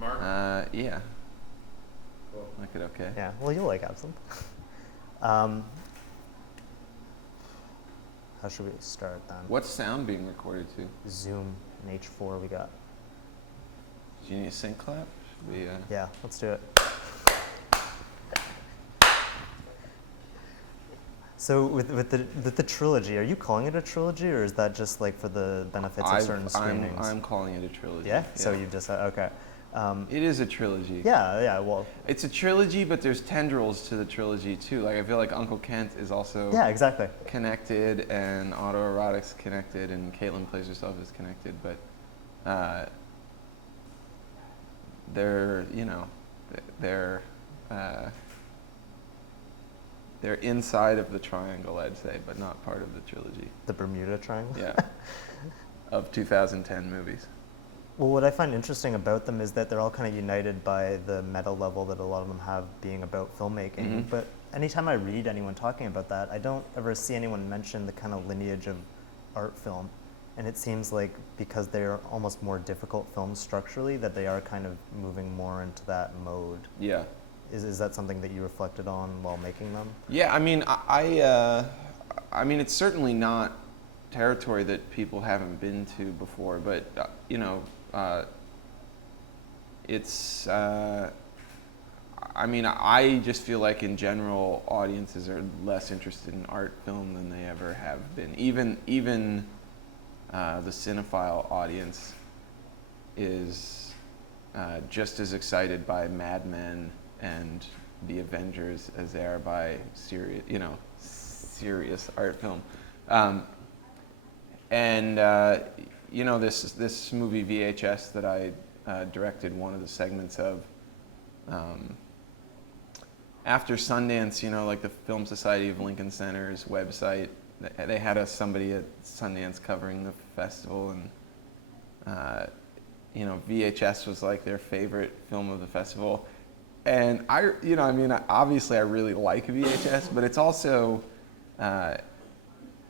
Yeah. Cool. Like it okay. Yeah, well, you'll like absinthe. How should we start then? What's sound being recorded to? Zoom and H4 we got. Do you need a sync clap? Should we, Yeah, let's do it. So with the trilogy, are you calling it a trilogy, or is that just like for the benefits of certain screenings? I'm calling it a trilogy. Yeah? So you just okay. It is a trilogy. Yeah. Well, it's a trilogy, but there's tendrils to the trilogy too. Like I feel like Uncle Kent is also exactly connected, and Autoerotic's connected, and Caitlin Plays Herself is connected, but they're inside of the triangle, I'd say, but not part of the trilogy. The Bermuda Triangle? Yeah. Of 2010 movies. Well, what I find interesting about them is that they're all kind of united by the meta level that a lot of them have being about filmmaking. Mm-hmm. But anytime I read anyone talking about that, I don't ever see anyone mention the kind of lineage of art film. And it seems like because they're almost more difficult films structurally, that they are kind of moving more into that mode. Yeah. Is that something that you reflected on while making them? Yeah, I mean, I mean, it's certainly not territory that people haven't been to before, but it's. I mean, I just feel like in general, audiences are less interested in art film than they ever have been. Even the cinephile audience is just as excited by Mad Men and the Avengers as they are by serious art film. This movie VHS that I directed one of the segments of, after Sundance, like the Film Society of Lincoln Center's website, they had somebody at Sundance covering the festival, and VHS was like their favorite film of the festival. And obviously I really like VHS, but it's also,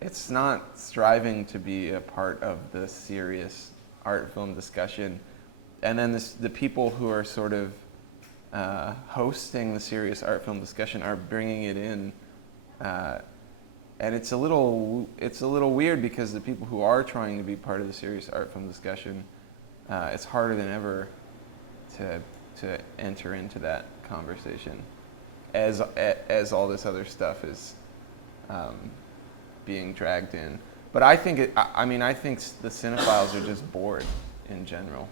it's not striving to be a part of the serious art film discussion. And then the people who are sort of hosting the serious art film discussion are bringing it in, and it's a little weird because the people who are trying to be part of the serious art film discussion, it's harder than ever to enter into that conversation as all this other stuff is being dragged in. But I think I think the cinephiles are just bored in general.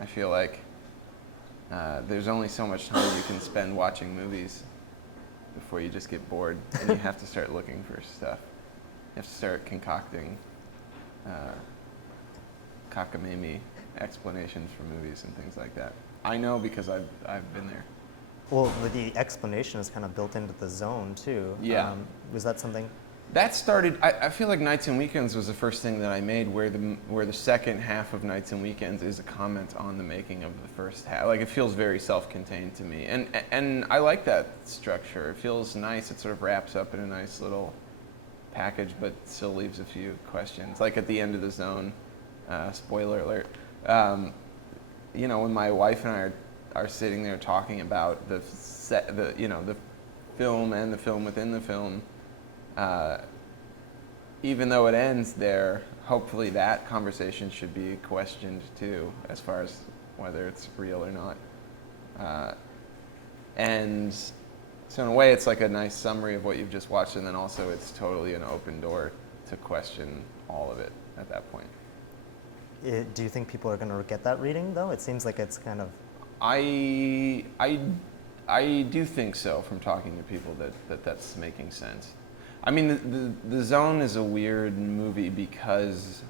I feel like there's only so much time you can spend watching movies before you just get bored, and you have to start looking for stuff. You have to start concocting cockamamie explanations for movies and things like that. I know because I've been there. Well, the explanation is kind of built into the zone too. Yeah. Was that something? That started. I feel like Nights and Weekends was the first thing that I made, where the second half of Nights and Weekends is a comment on the making of the first half. Like it feels very self-contained to me, and I like that structure. It feels nice. It sort of wraps up in a nice little package, but still leaves a few questions. Like at the end of the zone, spoiler alert. When my wife and I are sitting there talking about the film and the film within the film. Even though it ends there, hopefully that conversation should be questioned too, as far as whether it's real or not. And so in a way, it's like a nice summary of what you've just watched, and then also it's totally an open door to question all of it at that point. Do you think people are going to get that reading, though? It seems like it's kind of... I do think so, from talking to people, that's making sense. I mean, the Zone is a weird movie because,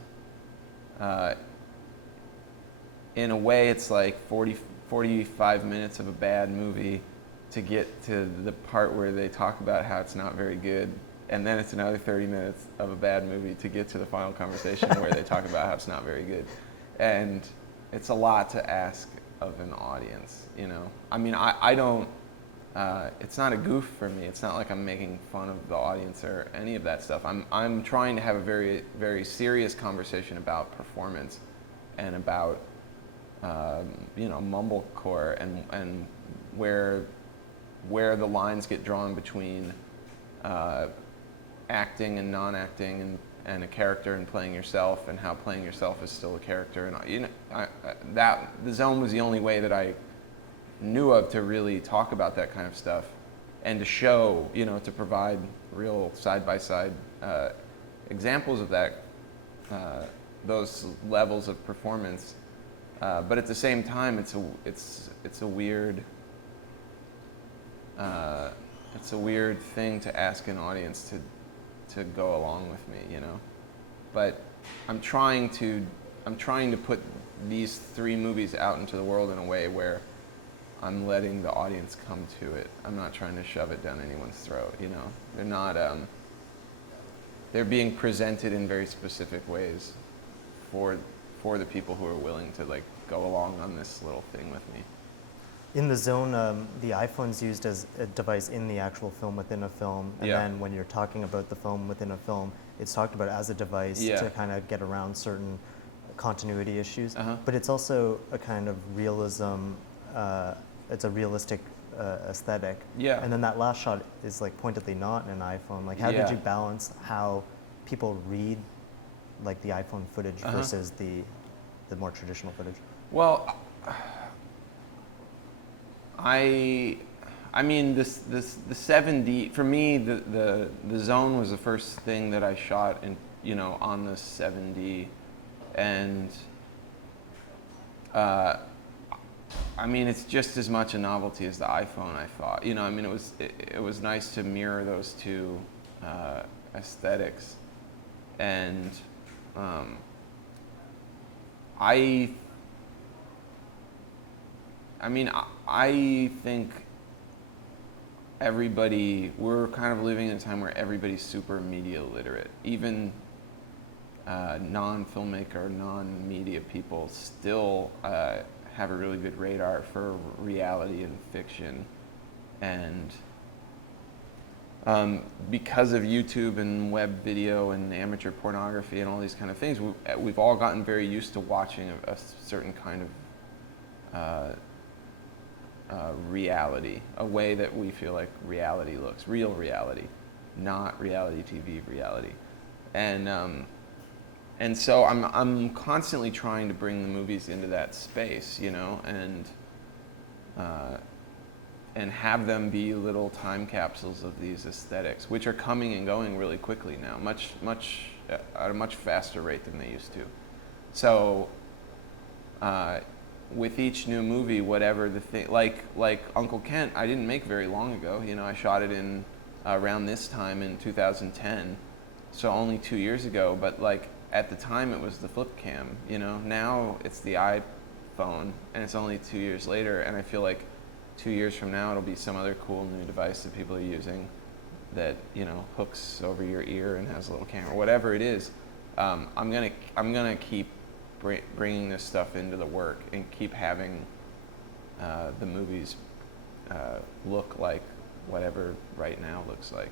in a way, it's like 45 minutes of a bad movie to get to the part where they talk about how it's not very good, and then it's another 30 minutes of a bad movie to get to the final conversation where they talk about how it's not very good. And it's a lot to ask of an audience, I mean, I don't... it's not a goof for me. It's not like I'm making fun of the audience or any of that stuff. I'm trying to have a very, very serious conversation about performance and about mumblecore, and where the lines get drawn between acting and non-acting, and a character and playing yourself, and how playing yourself is still a character. And that the zone was the only way that I knew of to really talk about that kind of stuff, and to show, to provide real side-by-side examples of that, those levels of performance. But at the same time, it's a weird thing to ask an audience to go along with me, But I'm trying to put these 3 movies out into the world in a way where I'm letting the audience come to it. I'm not trying to shove it down anyone's throat, They're not. They're being presented in very specific ways for the people who are willing to go along on this little thing with me. In the zone, the iPhone's used as a device in the actual film within a film, and then when you're talking about the film within a film, it's talked about as a device to kind of get around certain continuity issues. But it's also a kind of realism. It's a realistic aesthetic. Yeah. And then that last shot is pointedly not in an iPhone. How did you balance how people read the iPhone footage versus the more traditional footage? Well, I mean, the 7D, for me, the zone was the first thing that I shot in, on the 7D, and I mean, it's just as much a novelty as the iPhone, I thought. I mean, it was nice to mirror those two aesthetics, and I think we're kind of living in a time where everybody's super media literate. Even non-filmmaker, non-media people still have a really good radar for reality and fiction. And because of YouTube and web video and amateur pornography and all these kind of things, we've all gotten very used to watching a certain kind of reality, a way that we feel like reality looks, real reality, not reality TV reality. And so I'm constantly trying to bring the movies into that space, and have them be little time capsules of these aesthetics, which are coming and going really quickly now, at a much faster rate than they used to. So with each new movie, whatever the thing, like Uncle Kent, I didn't make very long ago. I shot it in around this time in 2010, so only 2 years ago. But at the time, it was the flip cam. Now it's the iPhone, and it's only 2 years later, and I feel like 2 years from now it'll be some other cool new device that people are using that hooks over your ear and has a little camera, whatever it is. I'm gonna keep bringing this stuff into the work and keep having the movies look like whatever right now looks like.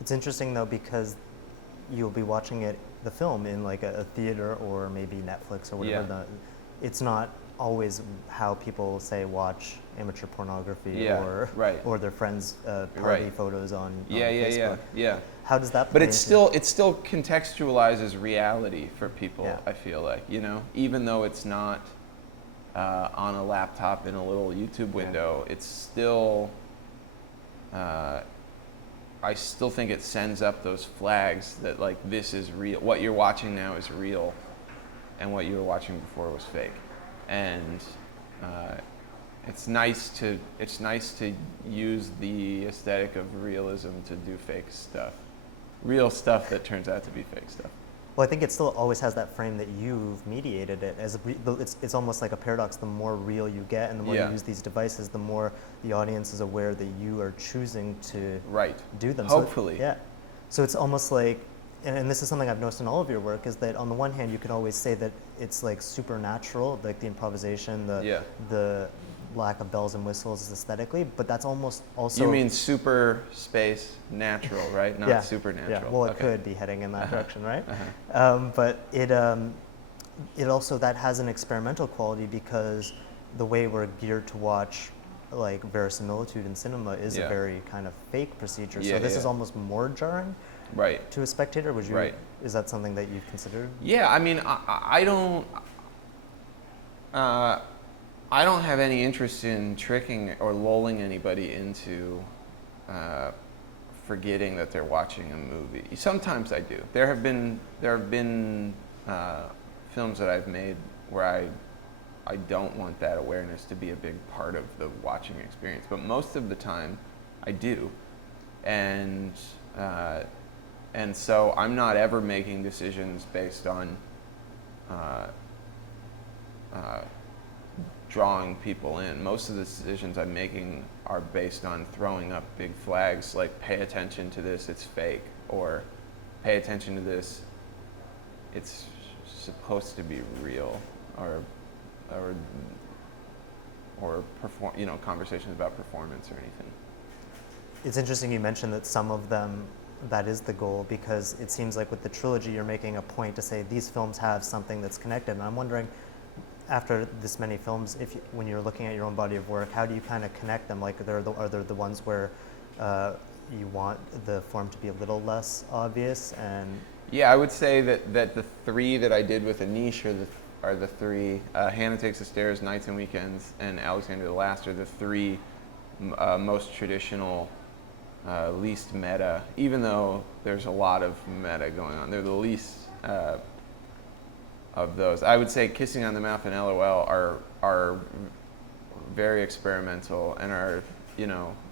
It's interesting though, because you'll be watching the film in a theater or maybe Netflix or whatever. It's not always how people say watch amateur pornography or their friends' party photos on Facebook. Yeah. How does that? But it still contextualizes reality for people. I feel like, even though it's not on a laptop in a little YouTube window, it's still. I still think it sends up those flags that this is real. What you're watching now is real, and what you were watching before was fake. And it's nice to use the aesthetic of realism to do fake stuff, real stuff that turns out to be fake stuff. Well, I think it still always has that frame that you've mediated it as. It's almost like a paradox. The more real you get, and the more you use these devices, the more the audience is aware that you are choosing to do them. Hopefully. So it's almost like, and this is something I've noticed in all of your work, is that on the one hand you could always say that it's supernatural, like the improvisation, the lack of bells and whistles aesthetically, but that's almost also. You mean super space natural, right? Not supernatural. Yeah. Well, it could be heading in that direction, right? But it it also, that has an experimental quality because the way we're geared to watch like verisimilitude in cinema is Yeah. a very kind of fake procedure. Yeah, So this yeah. is almost more jarring Right. to a spectator. Would you? Right. Is that something that you've considered? Yeah, I mean, I don't. I don't have any interest in tricking or lulling anybody into forgetting that they're watching a movie. Sometimes I do. There have been films that I've made where I don't want that awareness to be a big part of the watching experience, but most of the time I do, and so I'm not ever making decisions based on drawing people in. Most of the decisions I'm making are based on throwing up big flags like pay attention to this, it's fake, or pay attention to this, it's supposed to be real, or perform, conversations about performance or anything. It's interesting you mentioned that some of them, that is the goal, because it seems like with the trilogy you're making a point to say these films have something that's connected. And I'm wondering, after this many films, when you're looking at your own body of work, how do you kind of connect them? Like, are there the ones where you want the form to be a little less obvious? And yeah, I would say that the three that I did with Anish are the three. Hannah Takes the Stairs, Nights and Weekends, and Alexander the Last are the three most traditional, least meta. Even though there's a lot of meta going on, they're the least of those. I would say Kissing on the Mouth and LOL are very experimental and are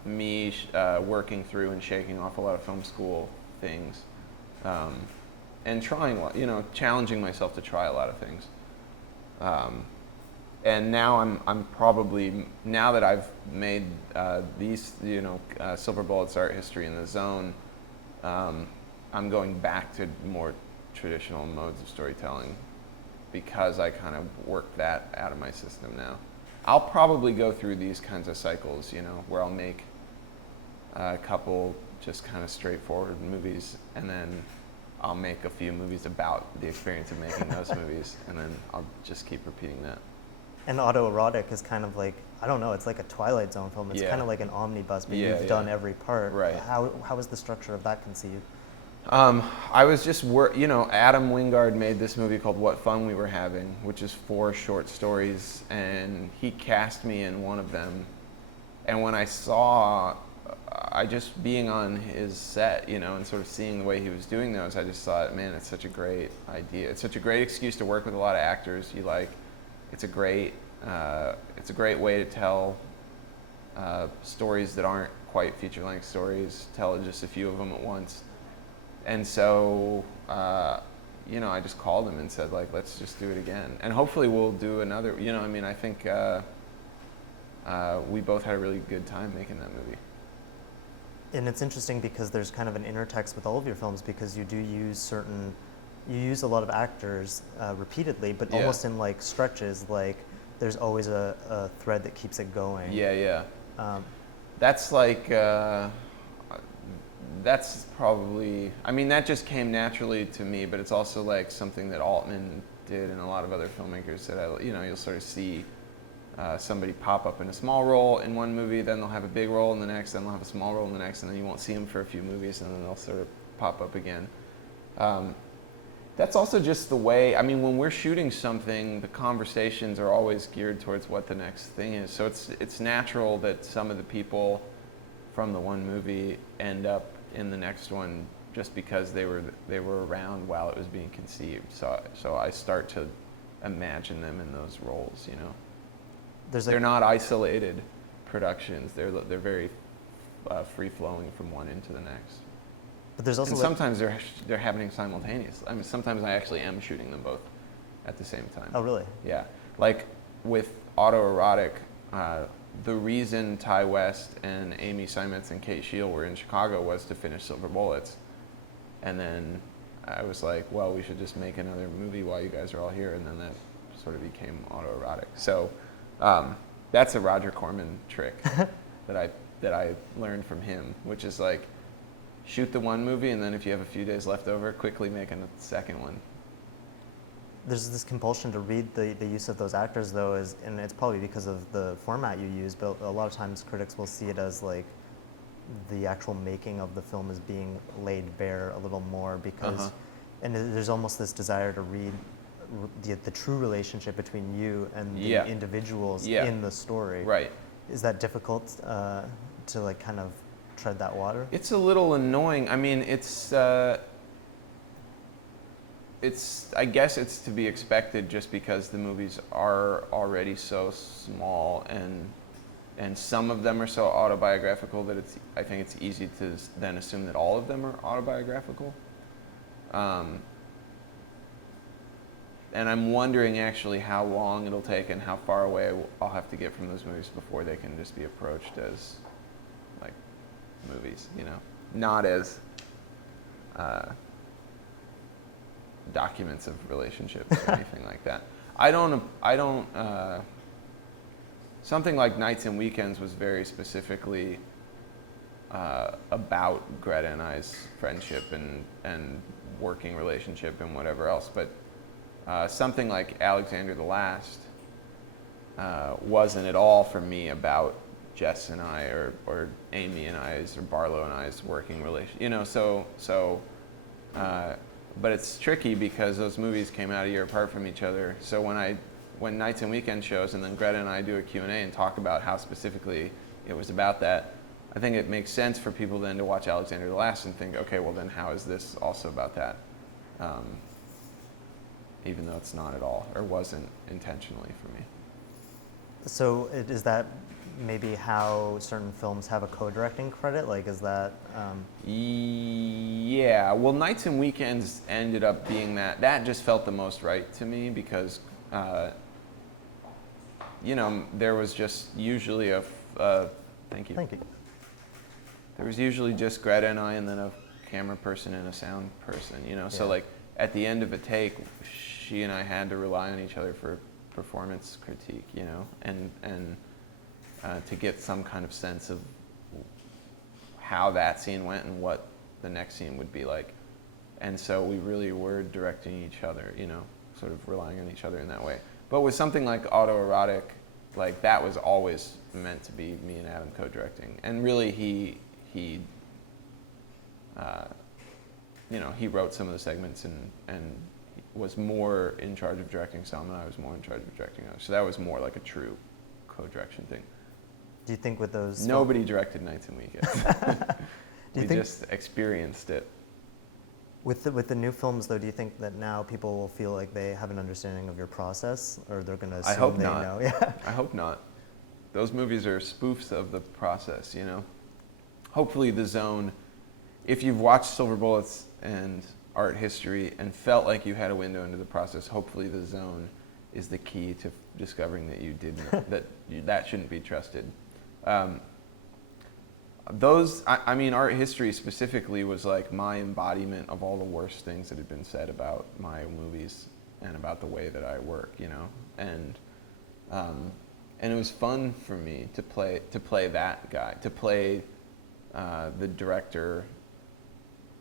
me working through and shaking off a lot of film school things, and trying challenging myself to try a lot of things. And now I'm probably, now that I've made these Silver Bullets, Art History, and The Zone, I'm going back to more traditional modes of storytelling, because I kind of worked that out of my system now. I'll probably go through these kinds of cycles, where I'll make a couple just kind of straightforward movies, and then I'll make a few movies about the experience of making those movies, and then I'll just keep repeating that. And Autoerotic is kind of like, I don't know, it's like a Twilight Zone film. It's Yeah. kind of like an omnibus, but Yeah, you've done every part. Right. How is the structure of that conceived? I was just Adam Wingard made this movie called What Fun We Were Having, which is 4 short stories, and he cast me in one of them. And when I saw, just being on his set, and sort of seeing the way he was doing those, I just thought, man, it's such a great idea. It's such a great excuse to work with a lot of actors you like. It's a great way to tell stories that aren't quite feature-length stories, tell just a few of them at once. And so, I just called him and said, like, let's just do it again. And hopefully we'll do another, I think we both had a really good time making that movie. And it's interesting because there's kind of an intertext with all of your films, because you do use you use a lot of actors repeatedly, but Yeah. almost in like stretches, like there's always a thread that keeps it going. Yeah. That's like, that's probably, that just came naturally to me, but it's also like something that Altman did and a lot of other filmmakers that you'll sort of see somebody pop up in a small role in one movie, then they'll have a big role in the next, then they'll have a small role in the next, and then you won't see them for a few movies, and then they'll sort of pop up again. That's also just the way, when we're shooting something, the conversations are always geared towards what the next thing is. So it's natural that some of the people from the one movie end up in the next one just because they were around while it was being conceived. So I start to imagine them in those roles, They're not isolated productions. They're very free-flowing from one into the next. But there's also and sometimes they're happening simultaneously. Sometimes I actually am shooting them both at the same time. Oh, really? Yeah. Like with Autoerotic, the reason Ty West and Amy Seimetz and Kate Shield were in Chicago was to finish Silver Bullets. And then I was like, well, we should just make another movie while you guys are all here. And then that sort of became Autoerotic. So that's a Roger Corman trick that I learned from him, which is like, shoot the one movie, and then if you have a few days left over, quickly make a second one. there's this compulsion to read the use of those actors though, and it's probably because of the format you use, but a lot of times critics will see it as like the actual making of the film is being laid bare a little more because, and there's almost this desire to read the true relationship between you and the individuals in the story. Right. Is that difficult to like kind of tread that water? It's a little annoying. I mean, I guess it's to be expected just because the movies are already so small and some of them are so autobiographical that I think it's easy to then assume that all of them are autobiographical. And I'm wondering actually how long it'll take and how far away I'll have to get from those movies before they can just be approached as like movies, you know, not as documents of relationships or anything like that. I don't, something like Nights and Weekends was very specifically about Greta and I's friendship and working relationship and whatever else, but something like Alexander the Last wasn't at all for me about Jess and I or Amy and I's or Barlow and I's working relation, you know, but it's tricky because those movies came out a year apart from each other. So when Nights and Weekend shows and then Greta and I do a Q&A and talk about how specifically it was about that, I think it makes sense for people then to watch Alexander the Last and think, okay, well then how is this also about that? Even though it's not at all, or wasn't intentionally for me. So is that maybe how certain films have a co-directing credit? Like, is that? Yeah. Well, Nights and Weekends ended up being that. That just felt the most right to me because, you know, there was just usually thank you. Thank you. There was usually just Greta and I, and then a camera person and a sound person. You know, so like at the end of a take, she and I had to rely on each other for performance critique. You know, and to get some kind of sense of how that scene went and what the next scene would be like. And so we really were directing each other, you know, sort of relying on each other in that way. But with something like Autoerotic, like that was always meant to be me and Adam co-directing. And really he you know, he wrote some of the segments and was more in charge of directing some, and I was more in charge of directing others. So that was more like a true co-direction thing. Do you think with those... Nobody directed Nights and Weekends. We just experienced it. With the new films, though, do you think that now people will feel like they have an understanding of your process, or they're going to assume I hope they not. know? Yeah. I hope not. Those movies are spoofs of the process, you know? Hopefully The Zone, if you've watched Silver Bullets and art history and felt like you had a window into the process, hopefully The Zone is the key to discovering that you didn't, that shouldn't be trusted. I mean, art history specifically was like my embodiment of all the worst things that had been said about my movies and about the way that I work, you know, and it was fun for me to play that guy, to play the director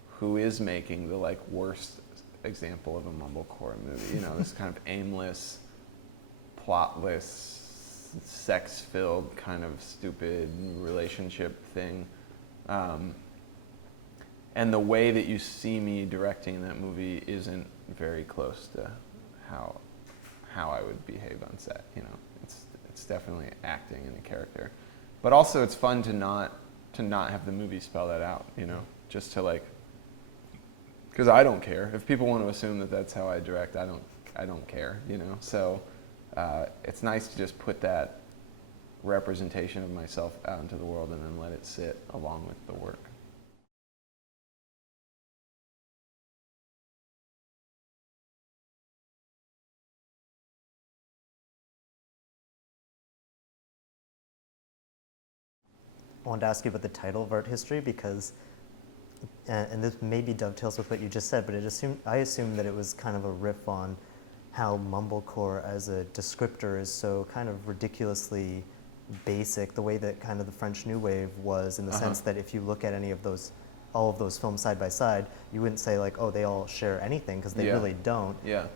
who is making the like worst example of a mumblecore movie, you know, this kind of aimless, plotless, sex-filled kind of stupid relationship thing. And the way that you see me directing that movie isn't very close to how I would behave on set, you know. It's definitely acting in a character. But also it's fun to not have the movie spell that out, you know, just to like, because I don't care. If people want to assume that that's how I direct, I don't care, you know. So it's nice to just put that representation of myself out into the world and then let it sit along with the work. I wanted to ask you about the title of art history because, and this maybe dovetails with what you just said, but I assumed that it was kind of a riff on how mumblecore as a descriptor is so kind of ridiculously basic, the way that kind of the French New Wave was, in the sense that if you look at any of those all of those films side by side, you wouldn't say like, oh, they all share anything, because they Yeah. really don't. Yeah.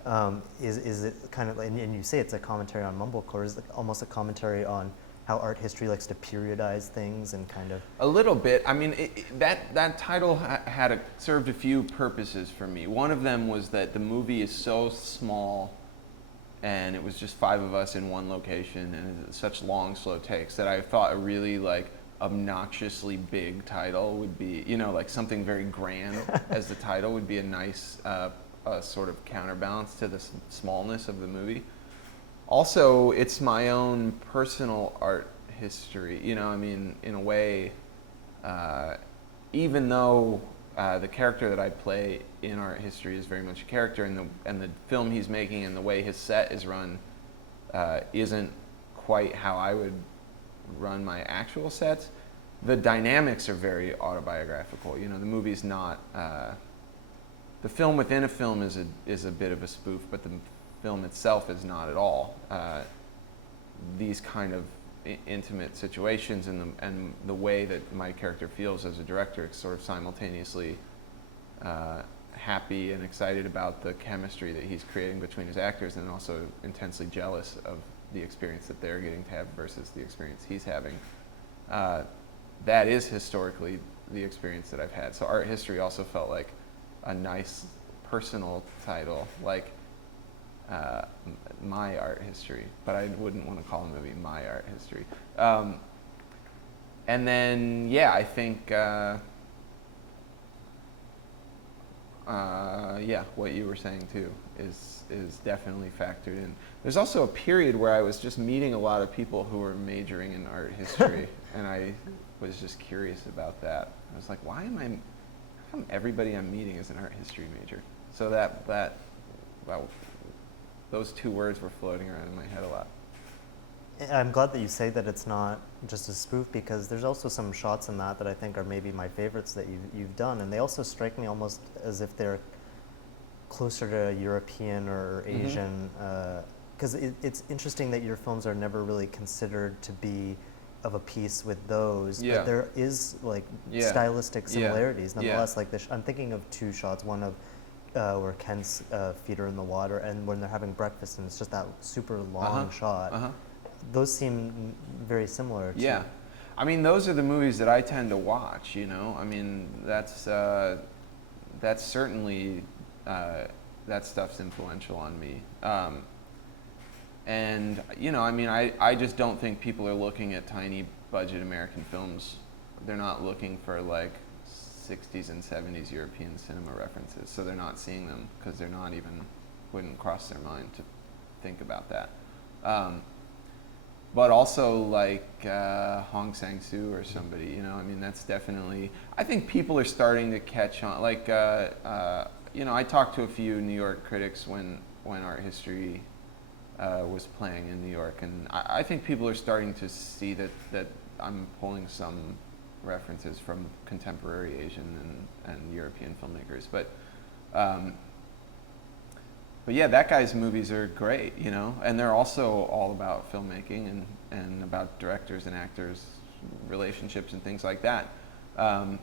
Is it kind of, and you say it's a commentary on mumblecore, is it almost a commentary on how art history likes to periodize things and kind of? A little bit. I mean, that title served a few purposes for me. One of them was that the movie is so small, and it was just 5 of us in one location, and it's such long, slow takes, that I thought a really like obnoxiously big title would be, you know, like something very grand as the title would be a nice sort of counterbalance to the smallness of the movie. Also, it's my own personal art history. You know, I mean, in a way, even though the character that I play in art history is very much a character, and the film he's making and the way his set is run isn't quite how I would run my actual sets, the dynamics are very autobiographical. You know, the movie's not, the film within a film is a bit of a spoof, but the film itself is not at all. These kind of intimate situations and the way that my character feels as a director, it's sort of simultaneously happy and excited about the chemistry that he's creating between his actors, and also intensely jealous of the experience that they're getting to have versus the experience he's having. That is historically the experience that I've had. So art history also felt like a nice personal title, like my art history, but I wouldn't want to call the movie my art history. And then, yeah, I think, yeah, what you were saying too is definitely factored in. There's also a period where I was just meeting a lot of people who were majoring in art history, and I was just curious about that. I was like, how come everybody I'm meeting is an art history major? So well, those 2 words were floating around in my head a lot. I'm glad that you say that it's not just a spoof, because there's also some shots in that I think are maybe my favorites that you've done, and they also strike me almost as if they're closer to European or Asian, because it's interesting that your films are never really considered to be of a piece with those, but there is like stylistic similarities nonetheless. Like I'm thinking of 2 shots, one of where Ken's feet are in the water, and when they're having breakfast, and it's just that super long shot. Those seem very similar to. Yeah. I mean, those are the movies that I tend to watch, you know? I mean, that's certainly, that stuff's influential on me. And, you know, I mean, I just don't think people are looking at tiny budget American films. They're not looking for like 60s and 70s European cinema references, so they're not seeing them because they're not even, wouldn't cross their mind to think about that. But also like Hong Sang-soo or somebody, you know, I mean, that's definitely, I think people are starting to catch on. Like, you know, I talked to a few New York critics when art history was playing in New York, and I think people are starting to see that I'm pulling some references from contemporary Asian and European filmmakers. But yeah, that guy's movies are great, you know, and they're also all about filmmaking and about directors and actors' relationships and things like that. I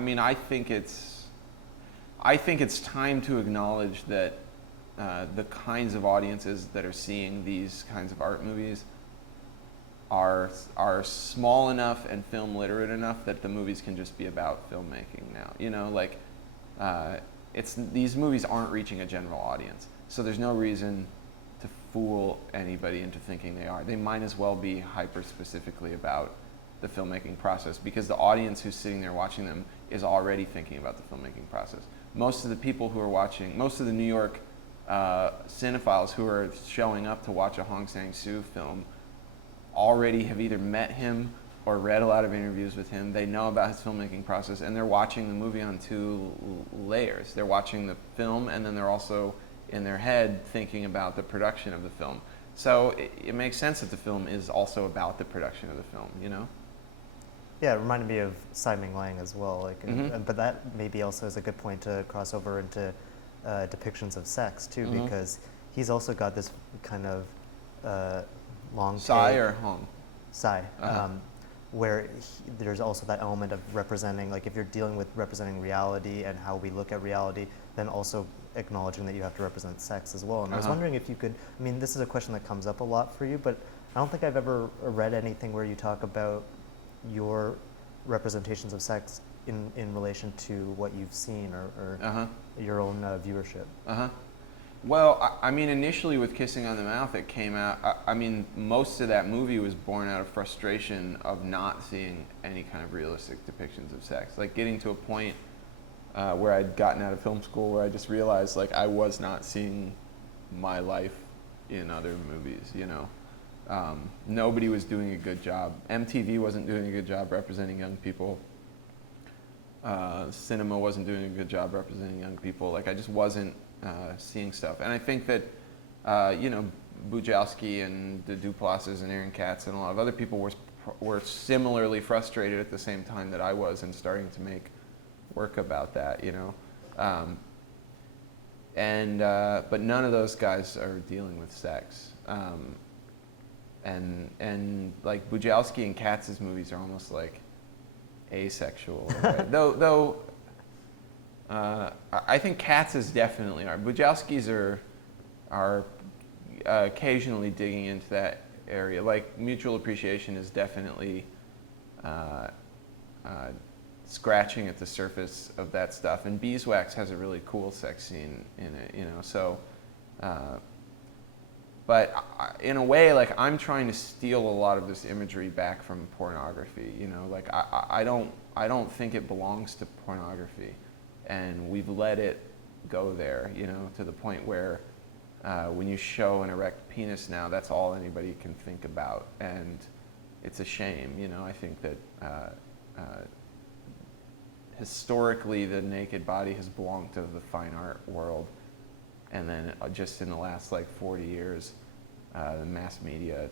mean, I think it's time to acknowledge that the kinds of audiences that are seeing these kinds of art movies are small enough and film literate enough that the movies can just be about filmmaking now. You know, like these movies aren't reaching a general audience, so there's no reason to fool anybody into thinking they are. They might as well be hyper specifically about the filmmaking process, because the audience who's sitting there watching them is already thinking about the filmmaking process. Most of the people who are watching, most of the New York cinephiles who are showing up to watch a Hong Sang-soo film already have either met him or read a lot of interviews with him. They know about his filmmaking process, and they're watching the movie on 2 layers. They're watching the film, and then they're also in their head thinking about the production of the film. So it makes sense that the film is also about the production of the film, you know? Yeah, it reminded me of Simon Lang as well. Like, but that maybe also is a good point to cross over into depictions of sex too, because he's also got this kind of long. Psy or Hong? Psy. where there's also that element of representing, like if you're dealing with representing reality and how we look at reality, then also acknowledging that you have to represent sex as well. And I was wondering if you could, I mean, this is a question that comes up a lot for you, but I don't think I've ever read anything where you talk about your representations of sex in relation to what you've seen or your own viewership. Well, I mean, initially with Kissing on the Mouth, it came out, I mean, most of that movie was born out of frustration of not seeing any kind of realistic depictions of sex. Like getting to a point where I'd gotten out of film school where I just realized like I was not seeing my life in other movies, you know. Nobody was doing a good job. MTV wasn't doing a good job representing young people. Cinema wasn't doing a good job representing young people. Like I just wasn't seeing stuff. And I think that, you know, Bujalski and the Duplass's and Aaron Katz and a lot of other people were similarly frustrated at the same time that I was and starting to make work about that, you know. But none of those guys are dealing with sex. And like Bujalski and Katz's movies are almost like asexual, right? though I think Katz's definitely are. Bujalski's are occasionally digging into that area. Like Mutual Appreciation is definitely scratching at the surface of that stuff. And Beeswax has a really cool sex scene in it, you know. So, but in a way, like I'm trying to steal a lot of this imagery back from pornography, you know. Like I don't think it belongs to pornography, and we've let it go there, you know, to the point where when you show an erect penis now, that's all anybody can think about, and it's a shame, you know. I think that historically the naked body has belonged to the fine art world, and then just in the last like 40 years, the mass media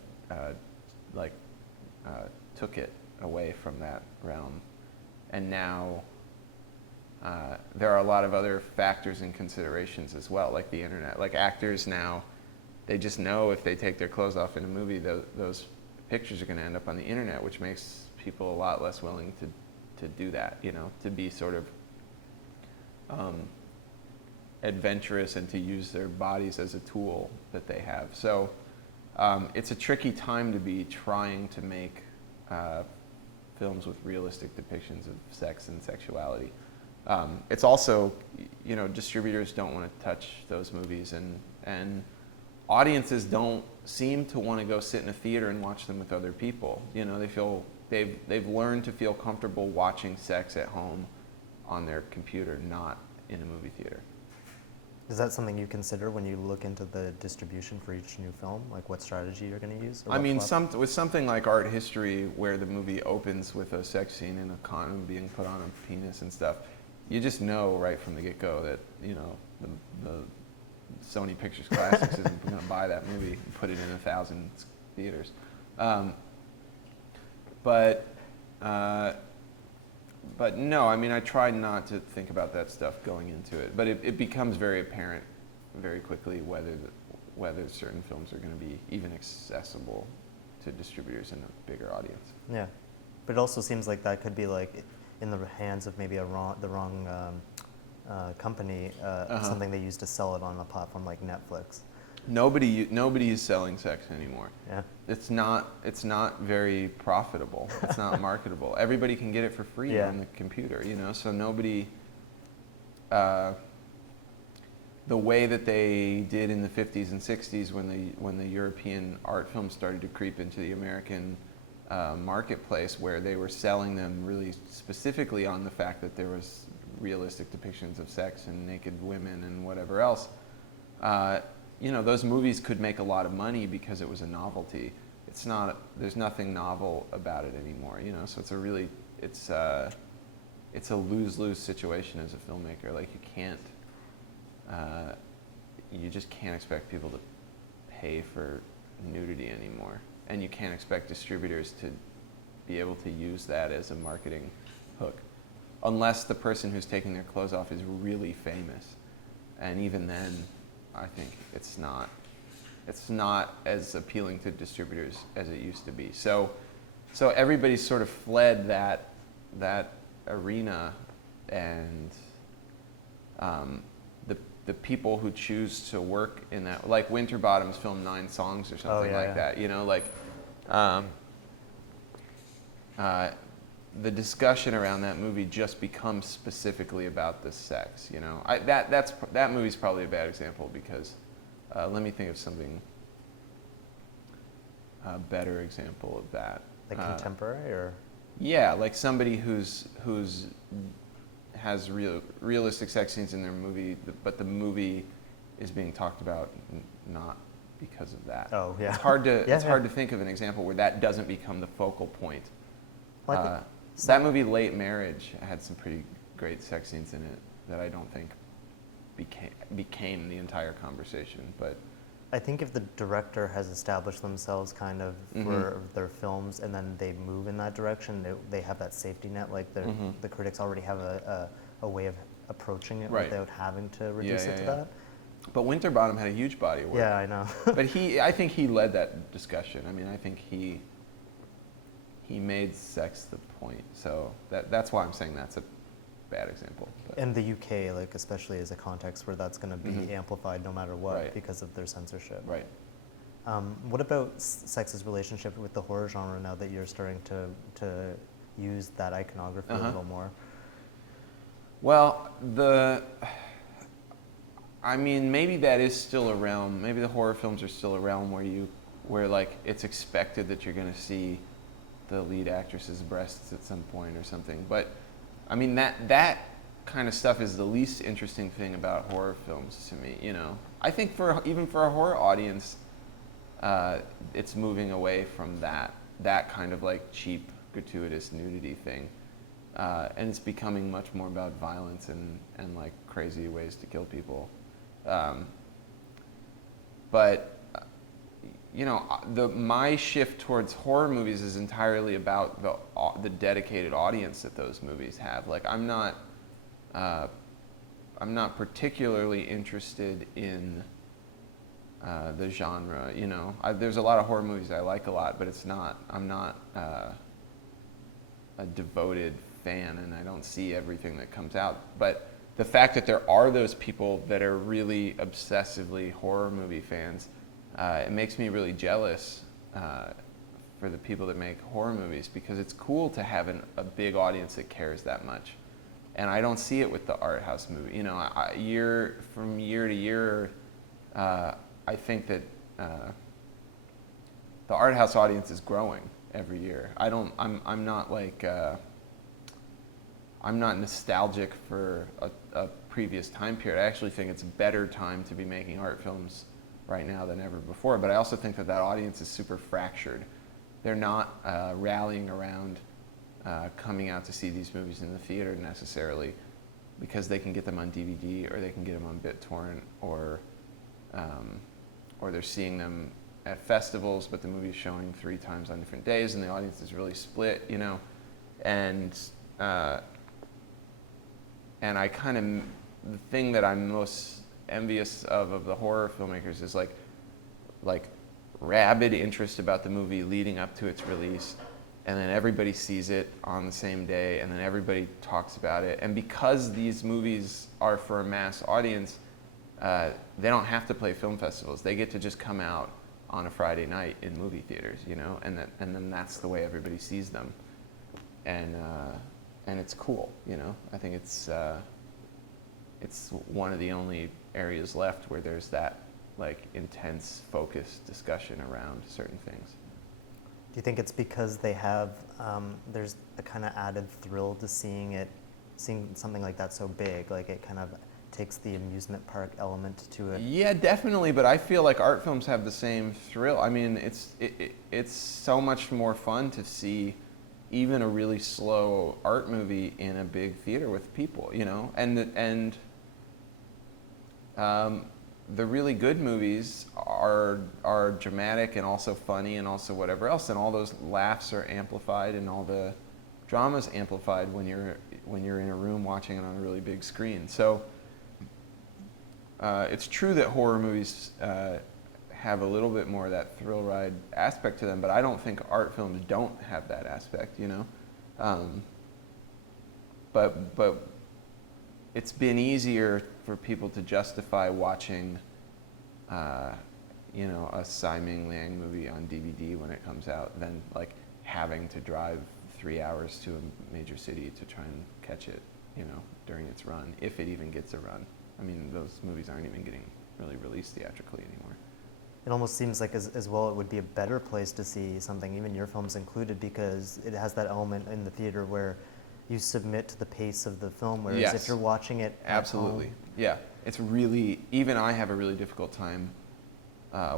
took it away from that realm, and now there are a lot of other factors and considerations as well, like the internet. Like actors now, they just know if they take their clothes off in a movie, those pictures are going to end up on the internet, which makes people a lot less willing to do that, you know, to be sort of adventurous and to use their bodies as a tool that they have. So it's a tricky time to be trying to make films with realistic depictions of sex and sexuality. It's also, you know, distributors don't want to touch those movies, and audiences don't seem to want to go sit in a theater and watch them with other people. You know, they've learned to feel comfortable watching sex at home on their computer, not in a movie theater. Is that something you consider when you look into the distribution for each new film, like what strategy you're going to use? I mean, with something like Art History, where the movie opens with a sex scene and a condom being put on a penis and stuff, you just know right from the get-go that, you know, the Sony Pictures Classics isn't going to buy that movie and put it in 1,000 theaters. But no, I mean, I try not to think about that stuff going into it. But it becomes very apparent very quickly whether certain films are going to be even accessible to distributors and a bigger audience. Yeah, but it also seems like that could be like in the hands of maybe the wrong company, something they use to sell it on a platform like Netflix. Nobody is selling sex anymore. Yeah. It's not very profitable. It's not marketable. Everybody can get it for free on the computer, you know. So nobody. The way that they did in the 50s and 60s when the European art films started to creep into the American marketplace, where they were selling them really specifically on the fact that there was realistic depictions of sex and naked women and whatever else. You know, those movies could make a lot of money because it was a novelty. It's not. There's nothing novel about it anymore. You know, so it's a lose-lose situation as a filmmaker. Like you just can't expect people to pay for nudity anymore, and you can't expect distributors to be able to use that as a marketing hook, unless the person who's taking their clothes off is really famous, and even then, I think it's not as appealing to distributors as it used to be. So so everybody's sort of fled that arena, and the people who choose to work in that, like Winterbottom's film 9 Songs or something like that, you know, like the discussion around that movie just becomes specifically about the sex, you know. That movie's probably a bad example because let me think of something, a better example of that. Like contemporary, or? Yeah, like somebody who's has realistic sex scenes in their movie, but the movie is being talked about not because of that. Oh, yeah. It's hard to Yeah, hard to think of an example where that doesn't become the focal point. Well, that movie, Late Marriage, had some pretty great sex scenes in it that I don't think became the entire conversation. But I think if the director has established themselves kind of for their films, and then they move in that direction, they have that safety net. Like the critics already have a way of approaching it without having to reduce it to that. But Winterbottom had a huge body of work. Yeah, I know. But I think he led that discussion. I mean, I think he made sex the point. So that's why I'm saying that's a bad example. But. And the UK, like especially is a context where that's going to be amplified no matter what because of their censorship. Right. What about sex's relationship with the horror genre now that you're starting to use that iconography a little more? Well, I mean, maybe that is still a realm. Maybe the horror films are still a realm where like it's expected that you're going to see the lead actress's breasts at some point or something. But I mean, that kind of stuff is the least interesting thing about horror films to me. You know, I think even for a horror audience, it's moving away from that kind of like cheap, gratuitous nudity thing. And it's becoming much more about violence and like crazy ways to kill people. But you know, my shift towards horror movies is entirely about the dedicated audience that those movies have. Like I'm not particularly interested in the genre. You know, there's a lot of horror movies I like a lot, but I'm not a devoted fan, and I don't see everything that comes out. But the fact that there are those people that are really obsessively horror movie fans, it makes me really jealous for the people that make horror movies, because it's cool to have a big audience that cares that much. And I don't see it with the art house movie. You know, from year to year, I think that the art house audience is growing every year. I'm not like I'm not nostalgic for a previous time period. I actually think it's a better time to be making art films right now than ever before. But I also think that audience is super fractured. They're not rallying around coming out to see these movies in the theater necessarily, because they can get them on DVD or they can get them on BitTorrent, or they're seeing them at festivals, but the movie's showing 3 times on different days and the audience is really split, you know. And I kind of, the thing that I'm most envious of the horror filmmakers is like rabid interest about the movie leading up to its release, and then everybody sees it on the same day, and then everybody talks about it. And because these movies are for a mass audience, they don't have to play film festivals. They get to just come out on a Friday night in movie theaters, you know, and then that's the way everybody sees them. And it's cool, you know. I think it's one of the only areas left where there's that like intense, focused discussion around certain things. Do you think it's because they have there's a kind of added thrill to seeing something like that so big? Like it kind of takes the amusement park element to it. Yeah, definitely. But I feel like art films have the same thrill. I mean, it's so much more fun to see even a really slow art movie in a big theater with people, you know, and the really good movies are dramatic and also funny and also whatever else, and all those laughs are amplified and all the drama's amplified when you're in a room watching it on a really big screen. So it's true that horror movies have a little bit more of that thrill ride aspect to them, but I don't think art films don't have that aspect, you know. But it's been easier for people to justify watching, you know, a Tsai Ming Liang movie on DVD when it comes out than like having to drive 3 hours to a major city to try and catch it, you know, during its run, if it even gets a run. I mean, those movies aren't even getting really released theatrically anymore. It almost seems like as well it would be a better place to see something, even your films included, because it has that element in the theater where you submit to the pace of the film, whereas Yes. if you're watching it Absolutely. at home, Yeah. It's really, even I have a really difficult time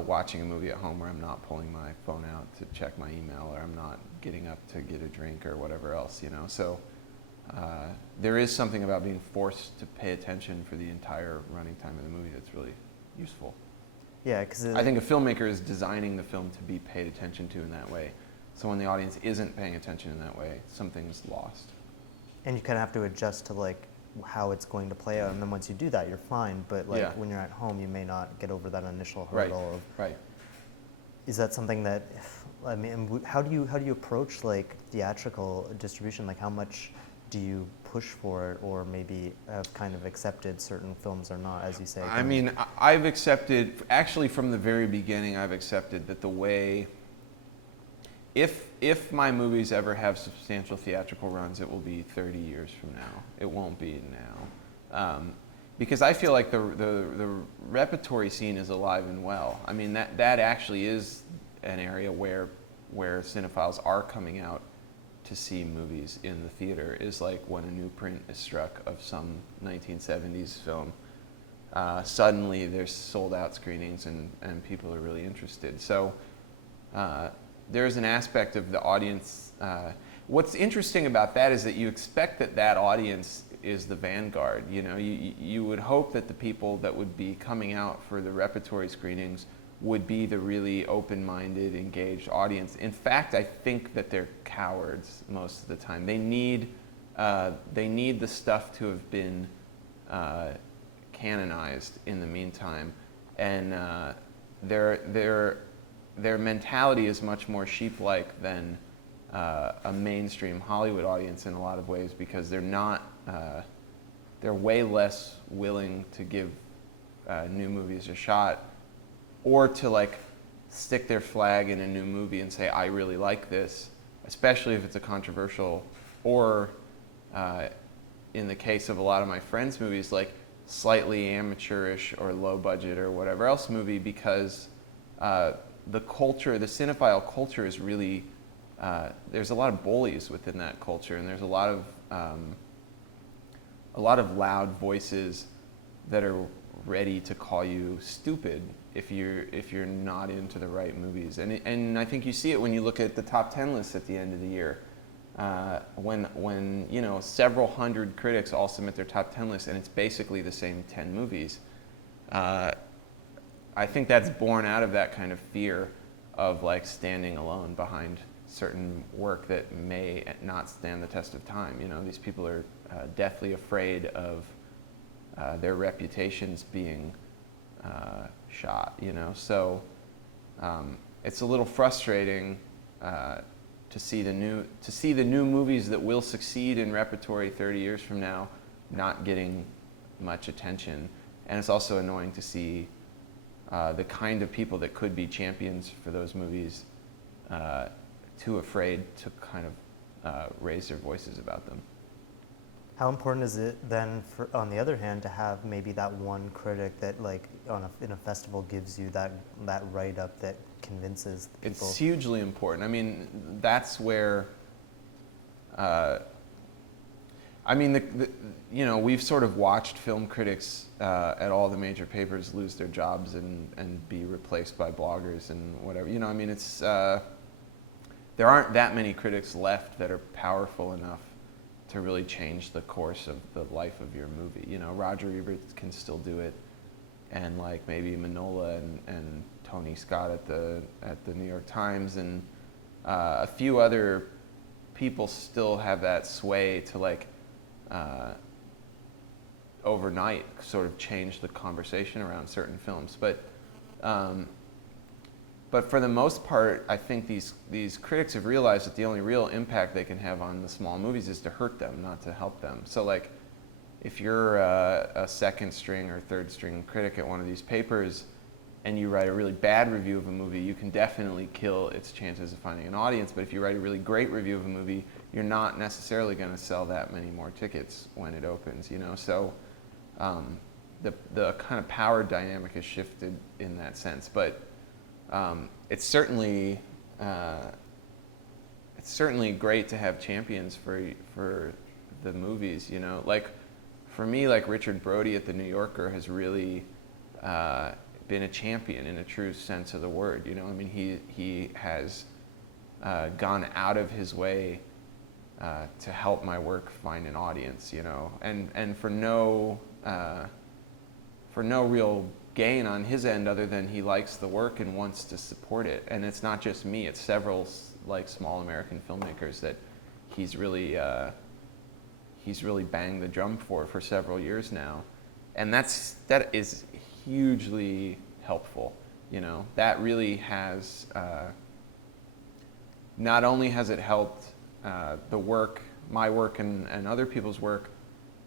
watching a movie at home where I'm not pulling my phone out to check my email, or I'm not getting up to get a drink or whatever else, you know. So there is something about being forced to pay attention for the entire running time of the movie that's really useful. yeah, because I think a filmmaker is designing the film to be paid attention to in that way. So when the audience isn't paying attention in that way, something's lost. and you kind of have to adjust to like how it's going to play out, and then once you do that, you're fine. But like Yeah. when you're at home, you may not get over that initial Right. hurdle of. Right. Is that something that, I mean, how do you approach like theatrical distribution? Like how much do you push for it, or maybe have kind of accepted certain films or not, as you say? I mean, I've accepted, actually from the very beginning, I've accepted that the way, if my movies ever have substantial theatrical runs, it will be 30 years from now. It won't be now. Because I feel like the repertory scene is alive and well. I mean, that actually is an area where cinephiles are coming out to see movies in the theater, is like when a new print is struck of some 1970s film. Suddenly there's sold out screenings and people are really interested. So there's an aspect of the audience. What's interesting about that is that you expect that audience is the vanguard. You know, you would hope that the people that would be coming out for the repertory screenings would be the really open-minded, engaged audience. In fact, I think that they're cowards most of the time. They need the stuff to have been canonized in the meantime, and their mentality is much more sheep-like than a mainstream Hollywood audience in a lot of ways, because they're not. They're way less willing to give new movies a shot, or to like stick their flag in a new movie and say, I really like this, especially if it's a controversial, or in the case of a lot of my friends' movies, like slightly amateurish or low budget or whatever else movie, because the culture, the cinephile culture is really, there's a lot of bullies within that culture, and there's a lot of loud voices that are ready to call you stupid if you're not into the right movies. And I think you see it when you look at the top 10 lists at the end of the year. When you know, several hundred critics all submit their top 10 lists, and it's basically the same 10 movies. I think that's born out of that kind of fear of like standing alone behind certain work that may not stand the test of time. You know, these people are deathly afraid of their reputations being shot. You know, so it's a little frustrating to see the new movies that will succeed in repertory 30 years from now not getting much attention, and it's also annoying to see the kind of people that could be champions for those movies too afraid to kind of raise their voices about them. How important is it then, for, on the other hand, to have maybe that one critic that, like, in a festival gives you that write-up that convinces people? It's hugely important. I mean, that's where, I mean, you know, we've sort of watched film critics at all the major papers lose their jobs and be replaced by bloggers and whatever. You know, I mean, it's, there aren't that many critics left that are powerful enough to really change the course of the life of your movie. You know, Roger Ebert can still do it, and like maybe Manola and Tony Scott at the New York Times, and a few other people still have that sway to like overnight sort of change the conversation around certain films. But But for the most part, I think these critics have realized that the only real impact they can have on the small movies is to hurt them, not to help them. So like, if you're a second string or third string critic at one of these papers and you write a really bad review of a movie, you can definitely kill its chances of finding an audience. But if you write a really great review of a movie, you're not necessarily going to sell that many more tickets when it opens, you know? So the kind of power dynamic has shifted in that sense. But it's certainly great to have champions for the movies, you know. Like for me, like Richard Brody at the New Yorker has really been a champion in a true sense of the word. You know, I mean, he has gone out of his way to help my work find an audience, you know, and for no real gain on his end other than he likes the work and wants to support it. And it's not just me; it's several like small American filmmakers that he's really banged the drum for several years now, and that is hugely helpful. You know, that really has not only has it helped the work, my work and other people's work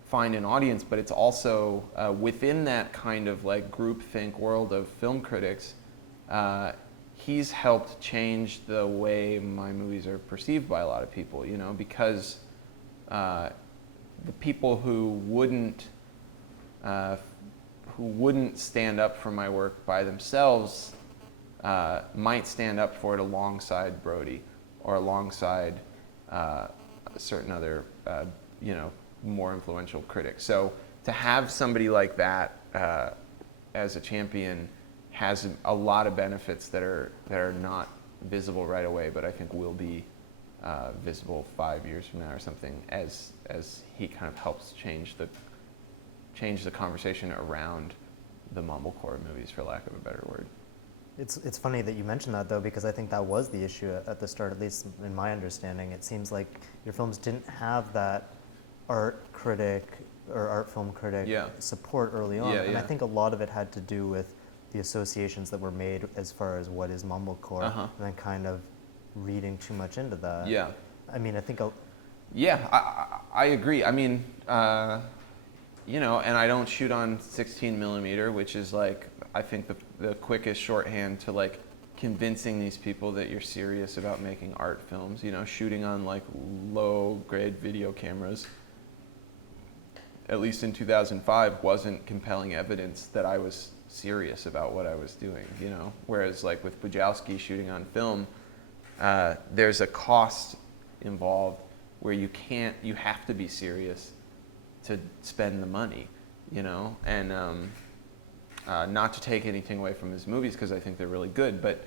find an audience, but it's also within that kind of like groupthink world of film critics, he's helped change the way my movies are perceived by a lot of people, you know, because the people who wouldn't stand up for my work by themselves might stand up for it alongside Brody or alongside certain other, you know, more influential critics. So to have somebody like that as a champion has a lot of benefits that are not visible right away, but I think will be visible 5 years from now or something, as he kind of helps change the conversation around the mumblecore movies, for lack of a better word. It's funny that you mentioned that, though, because I think that was the issue at the start, at least in my understanding. It seems like your films didn't have that art critic or art film critic support early on. And I think a lot of it had to do with the associations that were made as far as what is mumblecore, and then kind of reading too much into that. Yeah. I mean, I think... I agree. I mean, you know, and I don't shoot on 16 millimeter, which is like, I think the quickest shorthand to like convincing these people that you're serious about making art films. You know, shooting on like low grade video cameras, at least in 2005, wasn't compelling evidence that I was serious about what I was doing, you know? Whereas like with Bujalski shooting on film, there's a cost involved where you have to be serious to spend the money, you know? And not to take anything away from his movies, because I think they're really good, but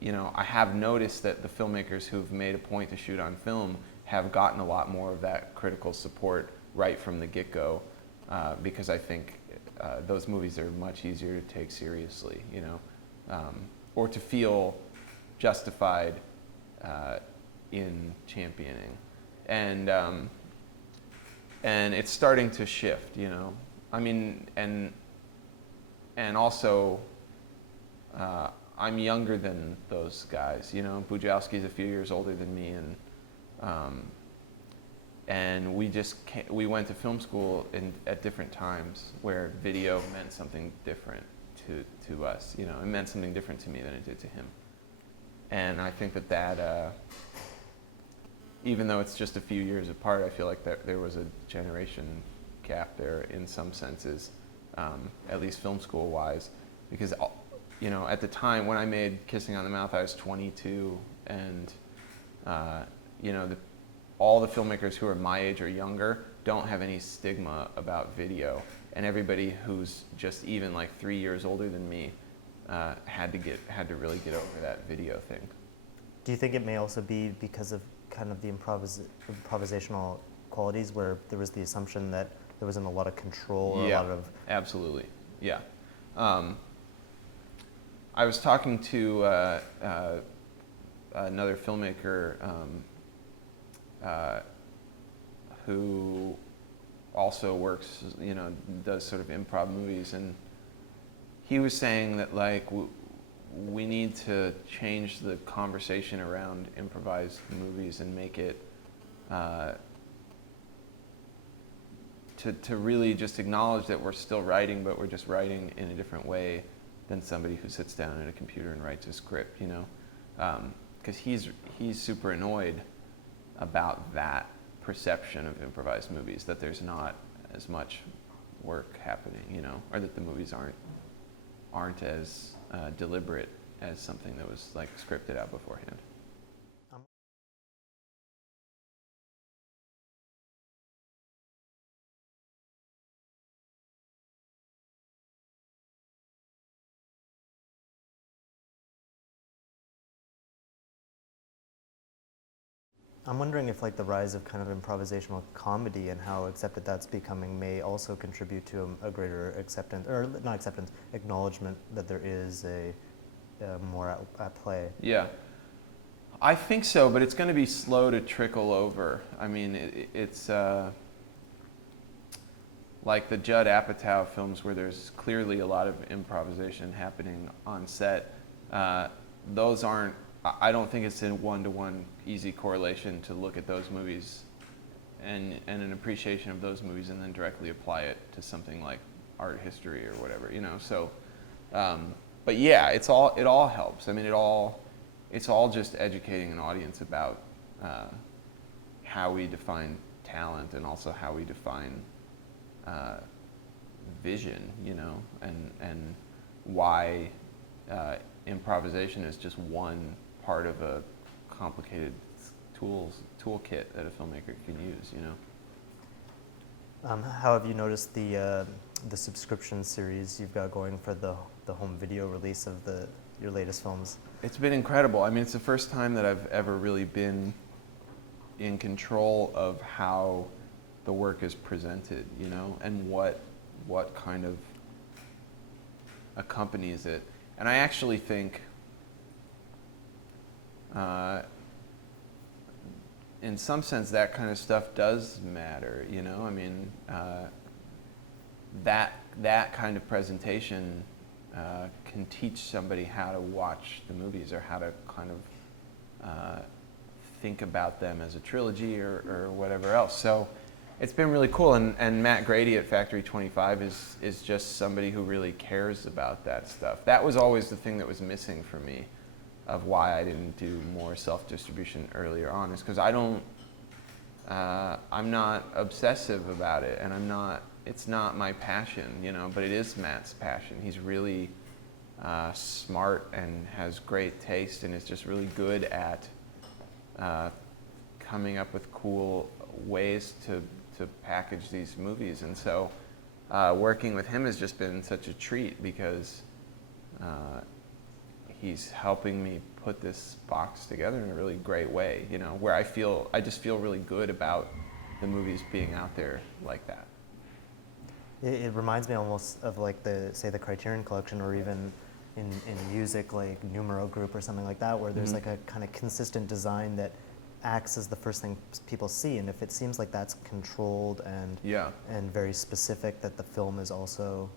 you know, I have noticed that the filmmakers who've made a point to shoot on film have gotten a lot more of that critical support right from the get-go, because I think those movies are much easier to take seriously, you know, or to feel justified in championing, and it's starting to shift, you know. I mean, and also, I'm younger than those guys, you know. Bujalski's a few years older than me, and we went to film school at different times where video meant something different to us, you know. It meant something different to me than it did to him, and I think that even though it's just a few years apart, I feel like there was a generation gap there in some senses, at least film school wise, because you know, at the time when I made Kissing on the Mouth, I was 22, and you know, all the filmmakers who are my age or younger don't have any stigma about video, and everybody who's just even like 3 years older than me had to really get over that video thing. Do you think it may also be because of kind of the improvisational qualities, where there was the assumption that there wasn't a lot of control or a lot of... Absolutely. Yeah. I was talking to another filmmaker who also works, you know, does sort of improv movies, and he was saying that like we need to change the conversation around improvised movies and make it to really just acknowledge that we're still writing, but we're just writing in a different way than somebody who sits down at a computer and writes a script, you know? Because he's super annoyed about that perception of improvised movies, that there's not as much work happening, you know, or that the movies aren't as deliberate as something that was like scripted out beforehand. I'm wondering if like the rise of kind of improvisational comedy and how accepted that's becoming may also contribute to a greater acceptance, or not acceptance, acknowledgement that there is a more at play. Yeah, I think so, but it's going to be slow to trickle over. I mean, it's like the Judd Apatow films where there's clearly a lot of improvisation happening on set. Those aren't, I don't think it's a one-to-one easy correlation to look at those movies and an appreciation of those movies and then directly apply it to something like art history or whatever, you know. So, but yeah, it all helps. I mean, it's all just educating an audience about how we define talent and also how we define vision, you know, and why improvisation is just one part of a complicated toolkit that a filmmaker can use, you know. How have you noticed the subscription series you've got going for the home video release of your latest films? It's been incredible. I mean, it's the first time that I've ever really been in control of how the work is presented, you know, and what kind of accompanies it. And I actually think in some sense that kind of stuff does matter, you know. I mean, that kind of presentation can teach somebody how to watch the movies or how to kind of think about them as a trilogy or whatever else. So it's been really cool, and Matt Grady at Factory 25 is just somebody who really cares about that stuff. That was always the thing that was missing for me of why I didn't do more self-distribution earlier on, is because I'm not obsessive about it, and it's not my passion, you know, but it is Matt's passion. He's really smart and has great taste and is just really good at coming up with cool ways to package these movies. And so working with him has just been such a treat because he's helping me put this box together in a really great way, you know, where I just feel really good about the movies being out there like that. It reminds me almost of like the Criterion Collection, or even in music like Numero Group or something like that, where there's like a kind of consistent design that acts as the first thing people see, and if it seems like that's controlled and very specific, that the film is also,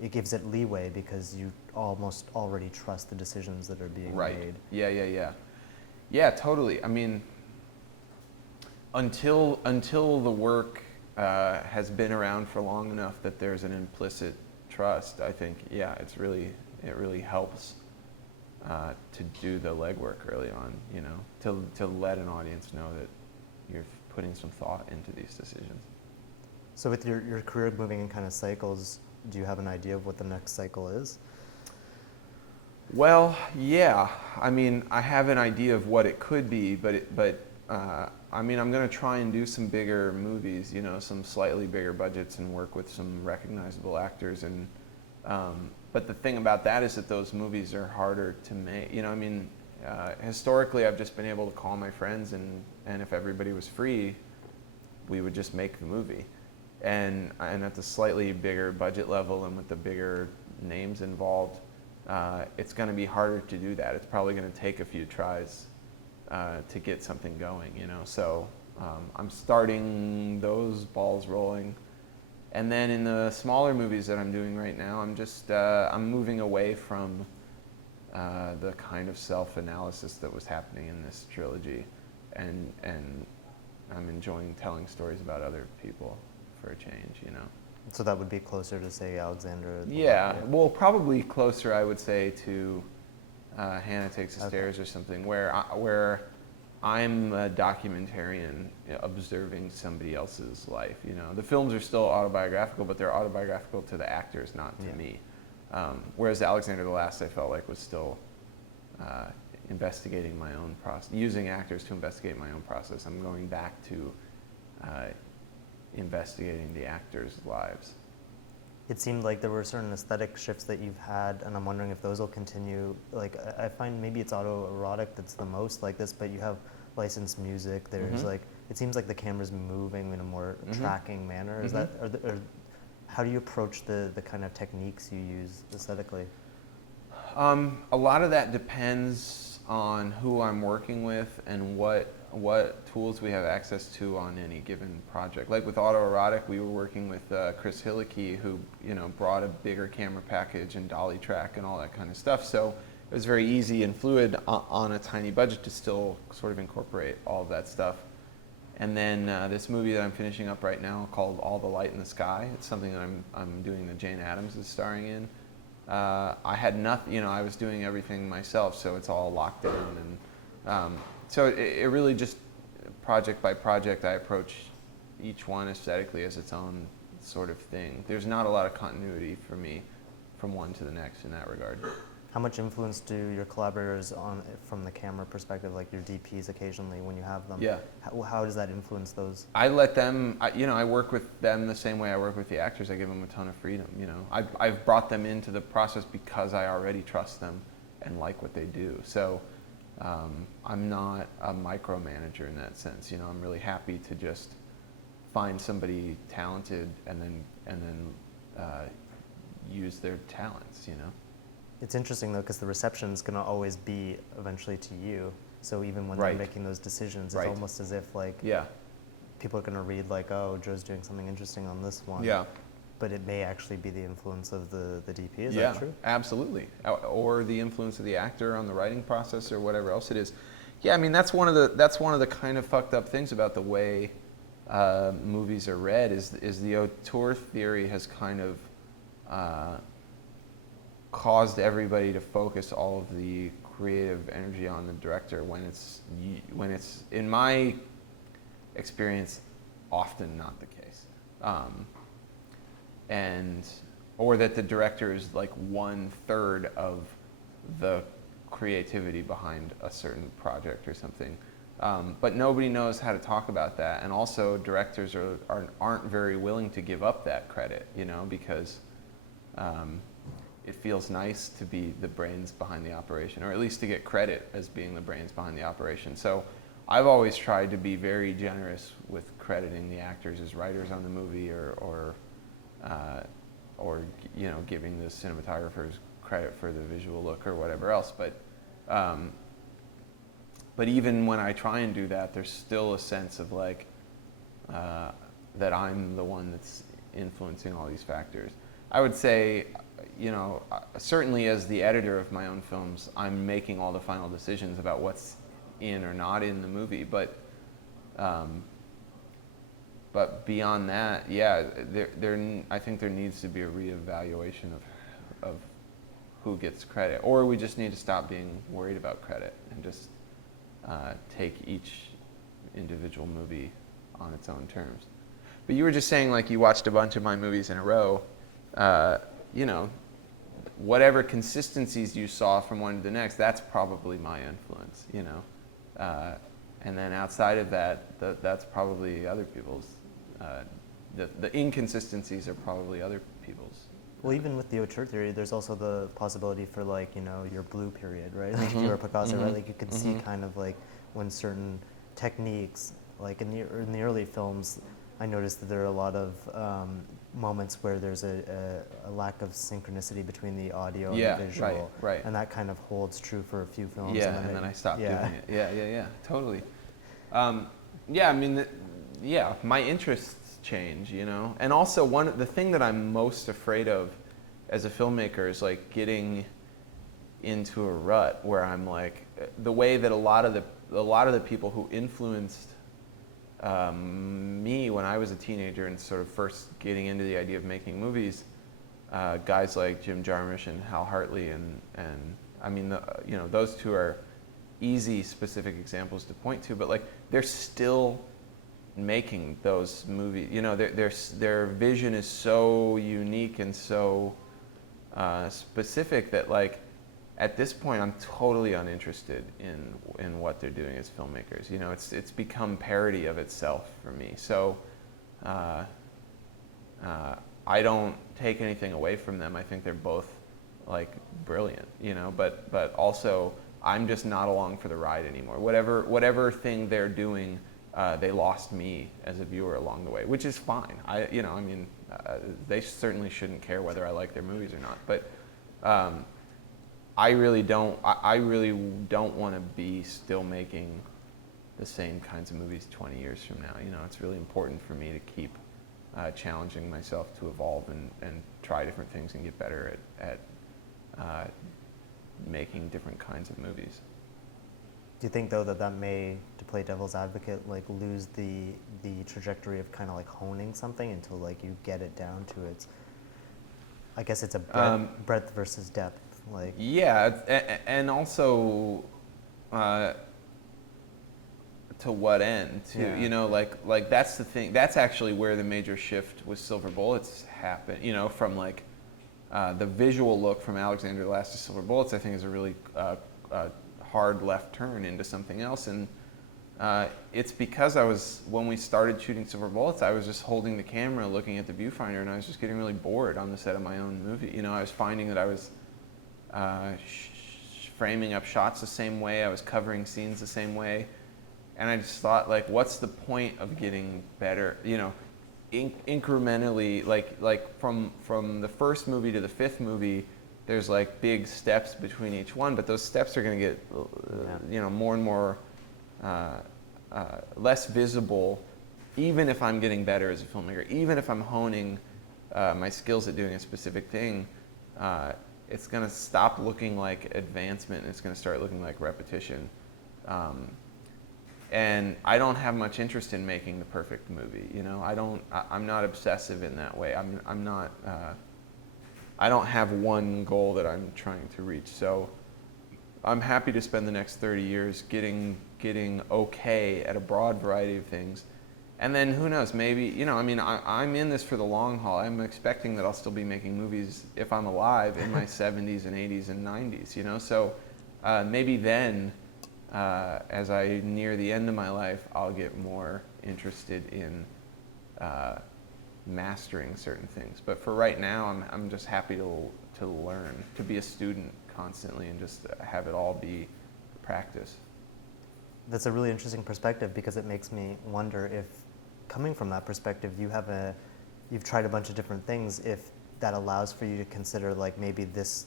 it gives it leeway because you almost already trust the decisions that are being made. Yeah, totally. I mean, until the work has been around for long enough that there's an implicit trust, I think, yeah, it really helps to do the legwork early on, you know, to let an audience know that you're putting some thought into these decisions. So with your career moving in kind of cycles, do you have an idea of what the next cycle is? Well, yeah. I mean, I have an idea of what it could be, but I mean, I'm going to try and do some bigger movies, you know, some slightly bigger budgets and work with some recognizable actors. And but the thing about that is that those movies are harder to make. You know, I mean, historically, I've just been able to call my friends, and if everybody was free, we would just make the movie. And at the slightly bigger budget level and with the bigger names involved, it's going to be harder to do that. It's probably going to take a few tries to get something going, you know. So I'm starting those balls rolling. And then in the smaller movies that I'm doing right now, I'm moving away from the kind of self-analysis that was happening in this trilogy, and I'm enjoying telling stories about other people for a change, you know. So that would be closer to, say, Alexander? Yeah, well, probably closer, I would say, to Hannah Takes the Stairs or something, where I'm a documentarian, you know, observing somebody else's life, you know. The films are still autobiographical, but they're autobiographical to the actors, not to me. Whereas Alexander the Last, I felt like, was still investigating my own process, using actors to investigate my own process. I'm going back to investigating the actors' lives. It seemed like there were certain aesthetic shifts that you've had, and I'm wondering if those will continue. Like, I find maybe it's Autoerotic that's the most like this, but you have licensed music. There's like, it seems like the camera's moving in a more tracking manner. Is that, or how do you approach the kind of techniques you use aesthetically? A lot of that depends on who I'm working with and what tools we have access to on any given project. Like with Autoerotic, we were working with Chris Hillicky, who, you know, brought a bigger camera package and dolly track and all that kind of stuff. So it was very easy and fluid on a tiny budget to still sort of incorporate all of that stuff. And then this movie that I'm finishing up right now called All the Light in the Sky. It's something that I'm doing that Jane Addams is starring in. I had nothing, you know, I was doing everything myself, so it's all locked in. And so it really just, project by project, I approach each one aesthetically as its own sort of thing. There's not a lot of continuity for me from one to the next in that regard. How much influence do your collaborators on from the camera perspective, like your DPs occasionally when you have them? Yeah. How does that influence those? I let them, you know, I work with them the same way I work with the actors. I give them a ton of freedom, you know. I've brought them into the process because I already trust them and like what they do. So I'm not a micromanager in that sense. You know, I'm really happy to just find somebody talented and then use their talents, you know. It's interesting though, because the reception is going to always be eventually to you. So even when they're making those decisions, it's almost as if like people are going to read like, oh, Joe's doing something interesting on this one. Yeah. But it may actually be the influence of the DP. Is that true? Absolutely. Or the influence of the actor on the writing process or whatever else it is. Yeah, I mean that's one of the kind of fucked up things about the way movies are read is the auteur theory has kind of caused everybody to focus all of the creative energy on the director when it's in my experience often not the case. Or that the director is like 1/3 of the creativity behind a certain project or something. But nobody knows how to talk about that, and also directors aren't very willing to give up that credit, you know, because it feels nice to be the brains behind the operation, or at least to get credit as being the brains behind the operation. So I've always tried to be very generous with crediting the actors as writers on the movie, or you know, giving the cinematographers credit for the visual look or whatever else. But even when I try and do that, there's still a sense of like that I'm the one that's influencing all these factors. I would say, you know, certainly as the editor of my own films, I'm making all the final decisions about what's in or not in the movie. But beyond that, yeah, I think there needs to be a reevaluation of who gets credit, or we just need to stop being worried about credit and just take each individual movie on its own terms. But you were just saying, like, you watched a bunch of my movies in a row. You know, whatever consistencies you saw from one to the next, that's probably my influence, you know. And then outside of that, that's probably other people's. The inconsistencies are probably other people's. Well, even with the auteur theory, there's also the possibility for, like, you know, your blue period, right? Like if you were Picasso, right? Like you could see kind of like when certain techniques, like in the early films, I noticed that there are a lot of moments where there's a lack of synchronicity between the audio and the visual. Right. And that kind of holds true for a few films. Yeah, and then I stopped doing it. Yeah, totally. Yeah, I mean, my interests change, you know? And also the thing that I'm most afraid of as a filmmaker is like getting into a rut where I'm like, the way that a lot of the people who influenced me when I was a teenager and sort of first getting into the idea of making movies, guys like Jim Jarmusch and Hal Hartley, and I mean, those two are easy specific examples to point to, but like they're still making those movies. Their vision is so unique and so specific that like at this point I'm totally uninterested in what they're doing as filmmakers. It's become parody of itself for me. So I don't take anything away from them. I think they're both like brilliant, but also I'm just not along for the ride anymore. Whatever thing they're doing, they lost me as a viewer along the way, which is fine. They certainly shouldn't care whether I like their movies or not. But I really don't want to be still making the same kinds of movies 20 years from now. It's really important for me to keep challenging myself to evolve and try different things and get better at making different kinds of movies. Do you think though that may, to play devil's advocate, like lose the trajectory of kind of like honing something until like you get it down to its, I guess it's a breadth versus depth, like. Yeah, and also to what end? Like that's the thing. That's actually where the major shift with Silver Bullets happened. From like the visual look from Alexander the Last to Silver Bullets, I think is a really hard left turn into something else. And it's because when we started shooting Silver Bullets, I was just holding the camera, looking at the viewfinder, and I was just getting really bored on the set of my own movie. I was finding that I was framing up shots the same way, I was covering scenes the same way, and I just thought, like, what's the point of getting better? Incrementally, like from the first movie to the fifth movie, there's like big steps between each one, but those steps are going to get more and more less visible, even if I'm getting better as a filmmaker, even if I'm honing my skills at doing a specific thing. It's going to stop looking like advancement, and it's going to start looking like repetition. And I don't have much interest in making the perfect movie. I'm not obsessive in that way. I'm not. I don't have one goal that I'm trying to reach. So I'm happy to spend the next 30 years getting okay at a broad variety of things. And then who knows, maybe, I'm in this for the long haul. I'm expecting that I'll still be making movies if I'm alive in my 70s and 80s and 90s, So maybe then, as I near the end of my life, I'll get more interested in mastering certain things. But for right now, I'm just happy to learn, to be a student constantly and just have it all be practice. That's a really interesting perspective, because it makes me wonder if, coming from that perspective, you've tried a bunch of different things, if that allows for you to consider like maybe this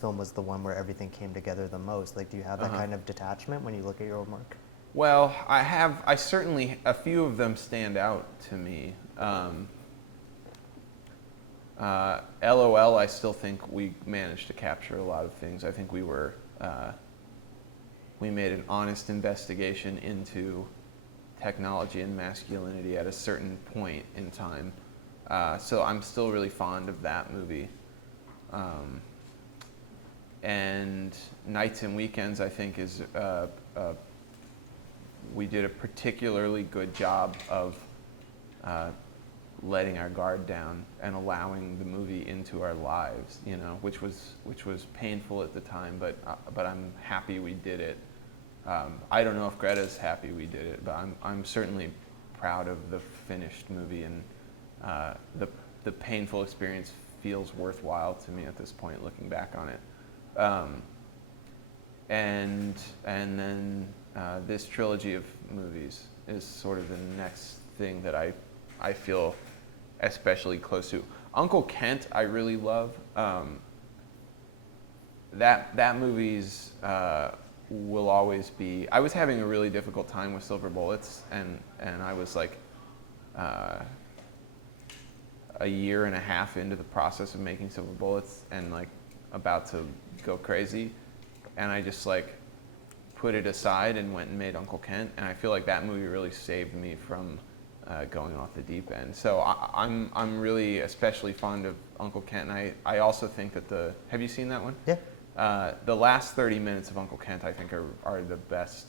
film was the one where everything came together the most. Like, do you have that kind of detachment when you look at your own work? Well, I certainly, a few of them stand out to me. LOL, I still think we managed to capture a lot of things. I think we made an honest investigation into technology and masculinity at a certain point in time. So I'm still really fond of that movie. And Nights and Weekends, I think, is we did a particularly good job of letting our guard down and allowing the movie into our lives, which was painful at the time, but I'm happy we did it. I don't know if Greta's happy we did it, but I'm certainly proud of the finished movie, and the painful experience feels worthwhile to me at this point, looking back on it. And then this trilogy of movies is sort of the next thing that I feel especially close to. Uncle Kent, I really love. That movie's will always be. I was having a really difficult time with Silver Bullets, and I was like a year and a half into the process of making Silver Bullets, and like about to go crazy, and I just like put it aside and went and made Uncle Kent, and I feel like that movie really saved me from going off the deep end. So I'm really especially fond of Uncle Kent, and I also think that have you seen that one? Yeah. The last 30 minutes of Uncle Kent, I think, are the best,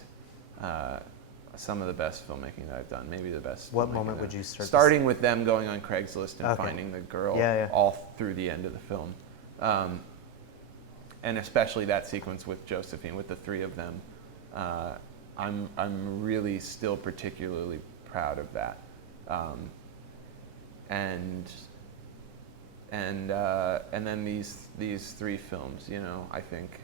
some of the best filmmaking that I've done. Maybe the best. What moment would you start? Starting with them going on Craigslist and Okay. finding the girl, Yeah. all through the end of the film, and especially that sequence with Josephine, with the three of them. I'm really still particularly proud of that, and then these three films, you know, I think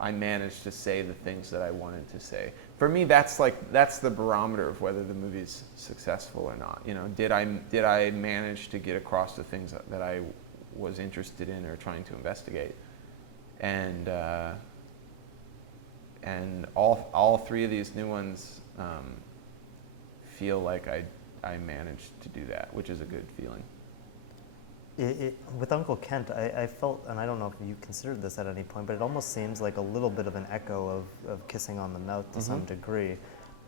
I managed to say the things that I wanted to say. For me, that's the barometer of whether the movie's successful or not. You know, did I manage to get across the things that I was interested in or trying to investigate, and all three of these new ones feel like I managed to do that, which is a good feeling. With Uncle Kent, I felt, and I don't know if you considered this at any point, but it almost seems like a little bit of an echo of Kissing on the Mouth to some degree.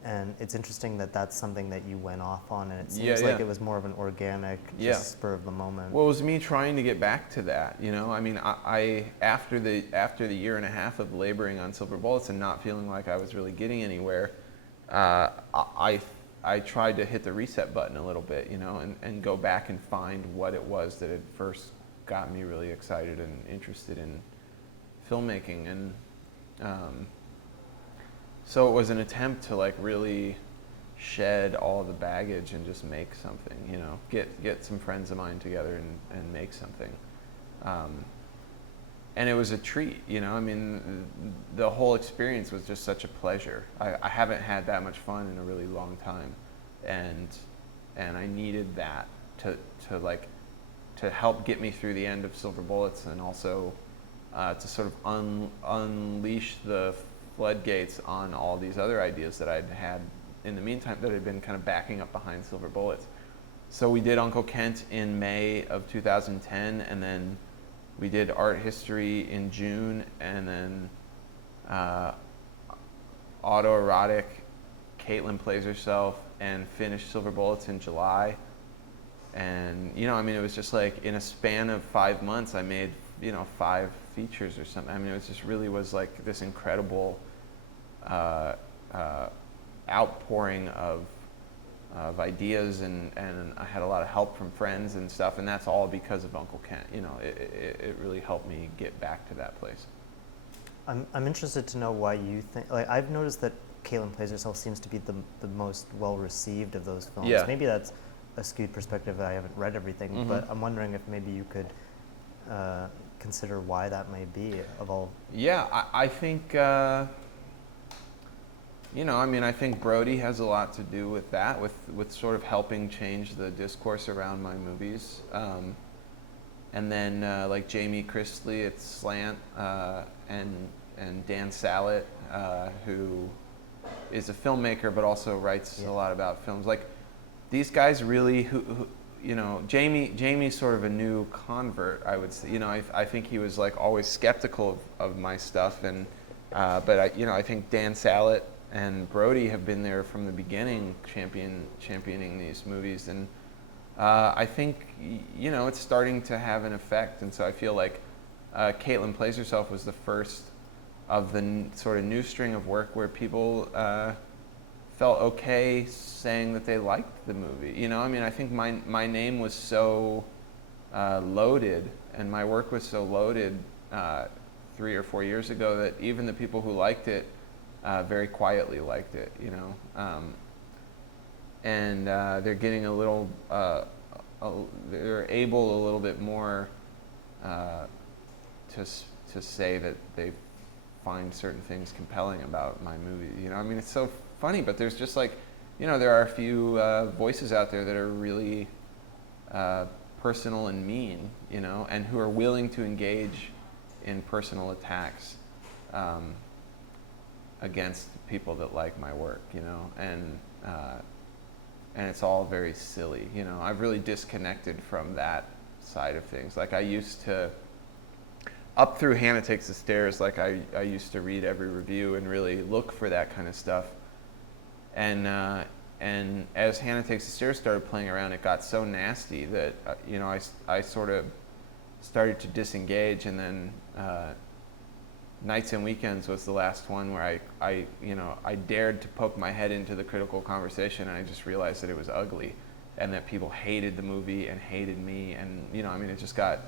And it's interesting that that's something that you went off on, and it seems like it was more of an organic, just spur of the moment. Well, it was me trying to get back to that, you know? I mean, I after the year and a half of laboring on Silver Bullets and not feeling like I was really getting anywhere, I tried to hit the reset button a little bit, you know, and go back and find what it was that had first got me really excited and interested in filmmaking. And so it was an attempt to like really shed all the baggage and just make something, you know, get some friends of mine together and make something. And it was a treat, you know. I mean, the whole experience was just such a pleasure. I haven't had that much fun in a really long time, and I needed that to help get me through the end of Silver Bullets, and also to sort of unleash the floodgates on all these other ideas that I'd had in the meantime that had been kind of backing up behind Silver Bullets. So we did Uncle Kent in May of 2010, and then we did art history in June, and then Autoerotic, Caitlin Plays Herself, and finished Silver Bullets in July. And, you know, I mean, it was just like in a span of 5 months, I made, you know, 5 features or something. I mean, it was just really was like this incredible outpouring of ideas, and I had a lot of help from friends and stuff, and that's all because of Uncle Kent. You know, it really helped me get back to that place. I'm interested to know why you think, like, I've noticed that Caitlin Plays Herself seems to be the most well-received of those films. Yeah. Maybe that's a skewed perspective. I haven't read everything, but I'm wondering if maybe you could consider why that may be of all. Yeah, I think, you know, I mean, I think Brody has a lot to do with that, with sort of helping change the discourse around my movies. And then like Jamie Christley at Slant, and Dan Sallet, who is a filmmaker but also writes a lot about films. Like, these guys really, who you know, Jamie's sort of a new convert, I would say. You know, I think he was like always skeptical of my stuff, and but I think Dan Sallet and Brody have been there from the beginning, championing these movies, and I think, you know, it's starting to have an effect. And so I feel like Caitlin Plays Herself was the first of the sort of new string of work where people felt okay saying that they liked the movie. You know, I mean, I think my name was so loaded, and my work was so loaded 3 or 4 years ago, that even the people who liked it very quietly liked it, you know. And they're getting a little, they're able a little bit more to say that they find certain things compelling about my movie. You know, I mean, it's so funny, but there's just like, you know, there are a few voices out there that are really personal and mean, you know, and who are willing to engage in personal attacks against people that like my work, you know, and it's all very silly, you know. I've really disconnected from that side of things. Like, I used to up through Hannah Takes the Stairs, like I used to read every review and really look for that kind of stuff. And as Hannah Takes the Stairs started playing around, it got so nasty that I sort of started to disengage. And then Nights and Weekends was the last one where I dared to poke my head into the critical conversation, and I just realized that it was ugly, and that people hated the movie and hated me, and it just got.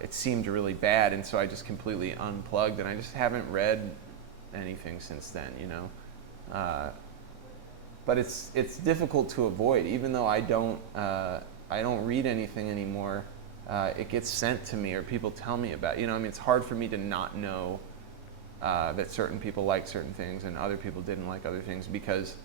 It seemed really bad, and so I just completely unplugged, and I just haven't read anything since then, But it's difficult to avoid, even though I don't read anything anymore. It gets sent to me, or people tell me about. It's hard for me to not know that certain people like certain things and other people didn't like other things, because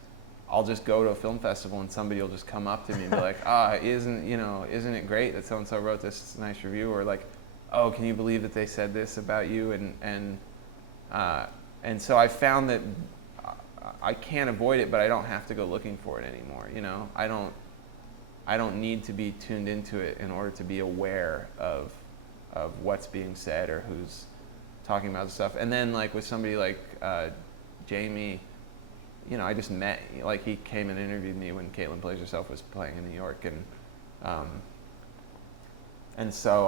I'll just go to a film festival and somebody will just come up to me and be like, isn't it great that so and so wrote this nice review, or like, oh, can you believe that they said this about you, and so I found that I can't avoid it, but I don't have to go looking for it anymore. I don't need to be tuned into it in order to be aware of what's being said or who's talking about the stuff. And then like with somebody like Jamie, I just met, like he came and interviewed me when Caitlin Plays Herself was playing in New York, and so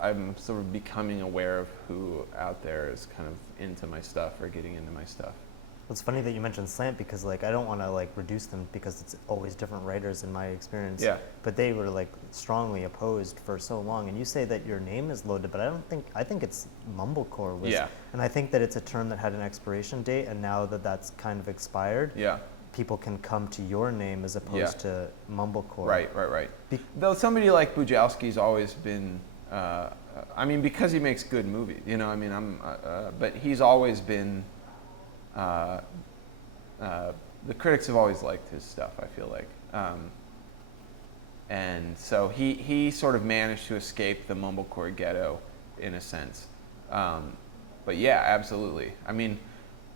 I'm sort of becoming aware of who out there is kind of into my stuff or getting into my stuff. It's funny that you mentioned Slant, because like I don't want to like reduce them, because it's always different writers in my experience. Yeah. But they were like strongly opposed for so long. And you say that your name is loaded, but I think it's mumblecore. Yeah. And I think that it's a term that had an expiration date, and now that that's kind of expired, Yeah. people can come to your name as opposed to mumblecore. Right. Though somebody like Bujalski's always been, because he makes good movies, but he's always been. The critics have always liked his stuff, I feel like, and so he sort of managed to escape the mumblecore ghetto in a sense, but yeah, absolutely.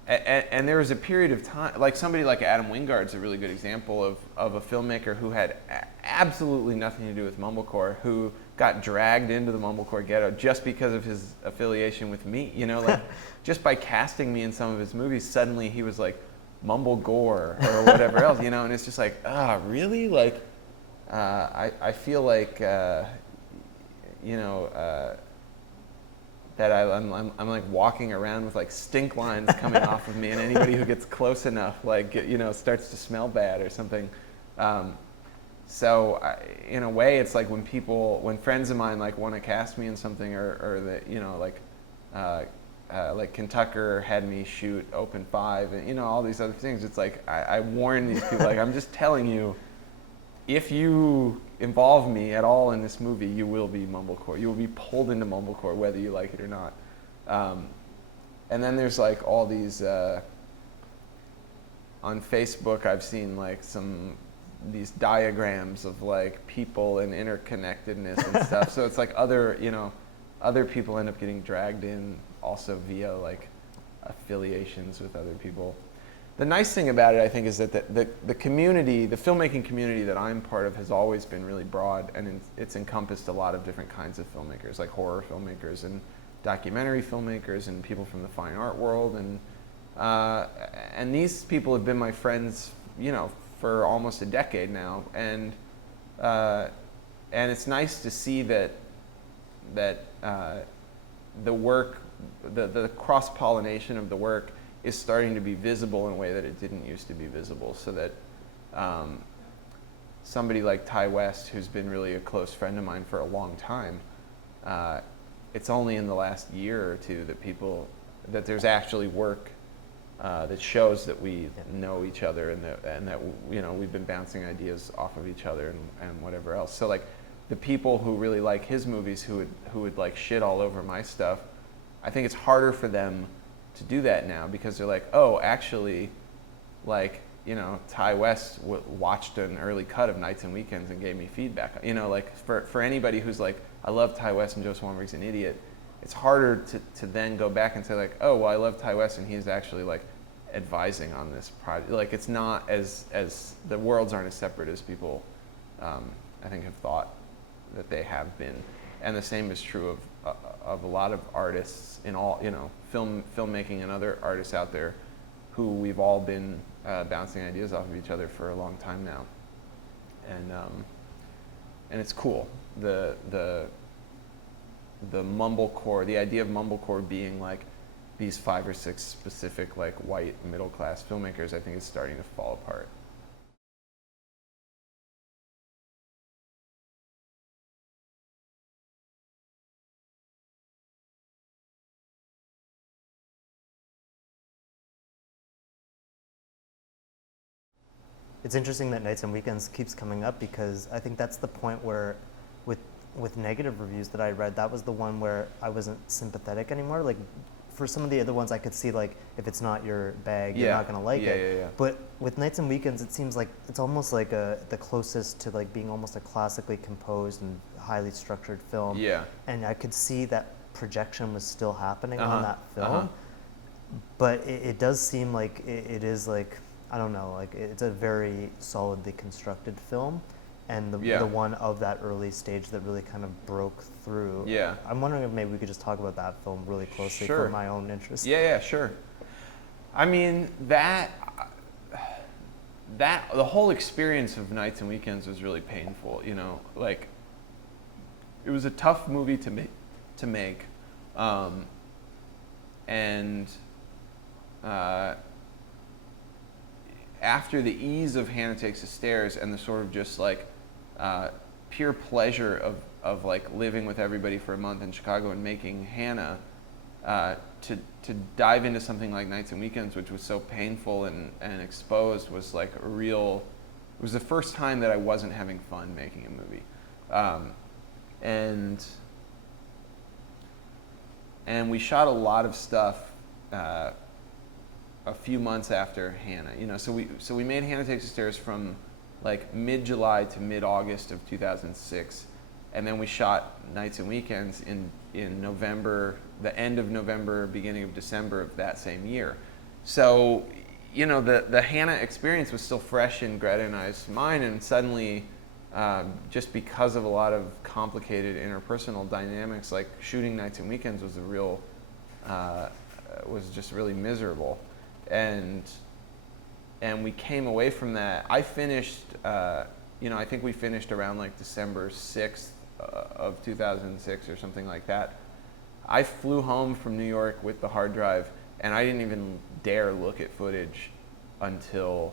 And there was a period of time, like somebody like Adam Wingard's a really good example of a filmmaker who had absolutely nothing to do with mumblecore, who got dragged into the mumblecore ghetto just because of his affiliation with me. Like just by casting me in some of his movies, suddenly he was like mumble gore or whatever else, and it's just like, really? Like, I feel like, that I'm like walking around with like stink lines coming off of me, and anybody who gets close enough, like, starts to smell bad or something. So in a way, it's like when friends of mine like want to cast me in something, or that, like Kentucker had me shoot Open 5, and all these other things. It's like I warn these people, like, I'm just telling you, if you involve me at all in this movie, you will be mumblecore. You will be pulled into mumblecore whether you like it or not. And then there's like all these on Facebook. I've seen like these diagrams of like people and interconnectedness and stuff. So it's like other people end up getting dragged in also via like affiliations with other people. The nice thing about it, I think, is that the community, the filmmaking community that I'm part of, has always been really broad, and it's encompassed a lot of different kinds of filmmakers, like horror filmmakers and documentary filmmakers and people from the fine art world, and these people have been my friends, for almost a decade now, and it's nice to see that the work, the cross-pollination of the work is starting to be visible in a way that it didn't used to be visible, so that somebody like Ty West, who's been really a close friend of mine for a long time, it's only in the last year or two that there's actually work that shows that we know each other, and that we've been bouncing ideas off of each other and whatever else. So like the people who really like his movies, who would like shit all over my stuff, I think it's harder for them to do that now, because they're like, oh, actually, like, Ty West watched an early cut of Nights and Weekends and gave me feedback. Like for anybody who's like, I love Ty West and Joe Swanberg's an idiot, it's harder to then go back and say like, oh, well, I love Ty West and he's actually like advising on this project. Like, it's not as the worlds aren't as separate as people I think have thought that they have been. and the same is true of a lot of artists in all, filmmaking and other artists out there, who we've all been bouncing ideas off of each other for a long time now, and it's cool. The mumblecore, the idea of mumblecore being like these 5 or 6 specific like white middle class filmmakers, I think is starting to fall apart. It's interesting that Nights and Weekends keeps coming up, because I think that's the point where, with negative reviews that I read, that was the one where I wasn't sympathetic anymore. Like, for some of the other ones, I could see, like, if it's not your bag, you're not gonna like it. Yeah. But with Nights and Weekends, it seems like it's almost like the closest to like being almost a classically composed and highly structured film. Yeah. And I could see that projection was still happening on that film. Uh-huh. But it does seem like it is like, I don't know, like it's a very solidly constructed film, and the one of that early stage that really kind of broke through. Yeah. I'm wondering if maybe we could just talk about that film really closely Sure. for my own interest. Yeah, sure. I mean, the whole experience of Nights and Weekends was really painful, like, it was a tough movie to make, and after the ease of Hannah Takes the Stairs and the sort of just like pure pleasure of like living with everybody for a month in Chicago and making Hannah, to dive into something like Nights and Weekends, which was so painful and exposed, was like it was the first time that I wasn't having fun making a movie. And we shot a lot of stuff a few months after Hannah, so we made Hannah Takes the Stairs from like mid-July to mid-August of 2006, and then we shot Nights and Weekends in November, the end of November, beginning of December of that same year. So, the Hannah experience was still fresh in Greta and I's mind, and suddenly, just because of a lot of complicated interpersonal dynamics, like shooting Nights and Weekends was was just really miserable. And we came away from that. I finished, I think we finished around like December 6th of 2006 or something like that. I flew home from New York with the hard drive, and I didn't even dare look at footage until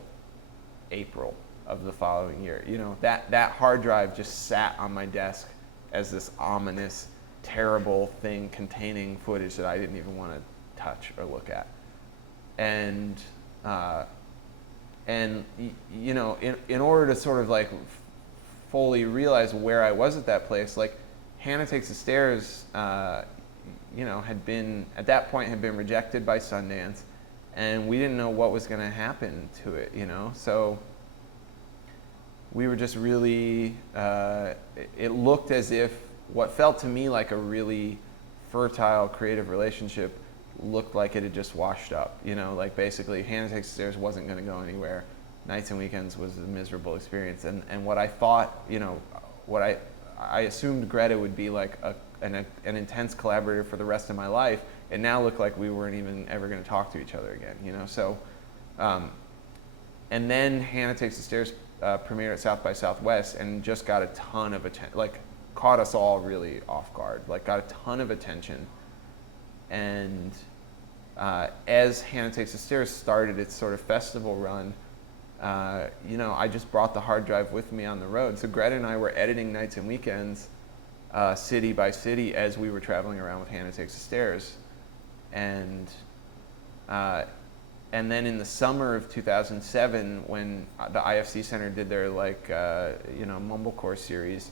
April of the following year. That hard drive just sat on my desk as this ominous, terrible thing containing footage that I didn't even want to touch or look at. And in order to sort of like fully realize where I was at that place, like Hannah Takes the Stairs, had been rejected by Sundance, and we didn't know what was going to happen to it, so we were just really, it looked as if what felt to me like a really fertile creative relationship looked like it had just washed up, like basically Hannah Takes the Stairs wasn't going to go anywhere. Nights and Weekends was a miserable experience, and what I thought, what I assumed Greta would be like an intense collaborator for the rest of my life, it now looked like we weren't even ever going to talk to each other again, so, and then Hannah Takes the Stairs premiered at South by Southwest and just got a ton of attention, like caught us all really off guard, like got a ton of attention. And as Hannah Takes the Stairs started its sort of festival run, I just brought the hard drive with me on the road. So Greta and I were editing Nights and Weekends city by city as we were traveling around with Hannah Takes the Stairs. And then in the summer of 2007, when the IFC Center did their mumblecore series,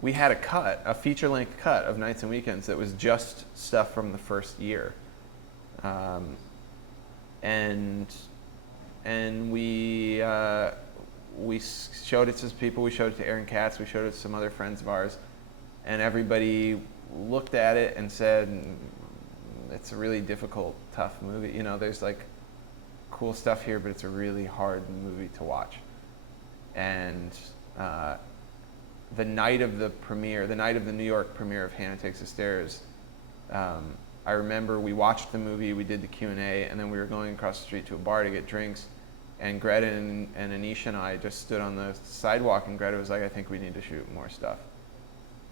we had a feature-length cut of Nights and Weekends that was just stuff from the first year, and we showed it to people. We showed it to Aaron Katz. We showed it to some other friends of ours, and everybody looked at it and said, "It's a really difficult, tough movie. There's like cool stuff here, but it's a really hard movie to watch." And the night of the premiere, the night of the New York premiere of Hannah Takes the Stairs, I remember we watched the movie, we did the Q&A, and then we were going across the street to a bar to get drinks, and Greta and Anisha and I just stood on the sidewalk, and Greta was like, I think we need to shoot more stuff.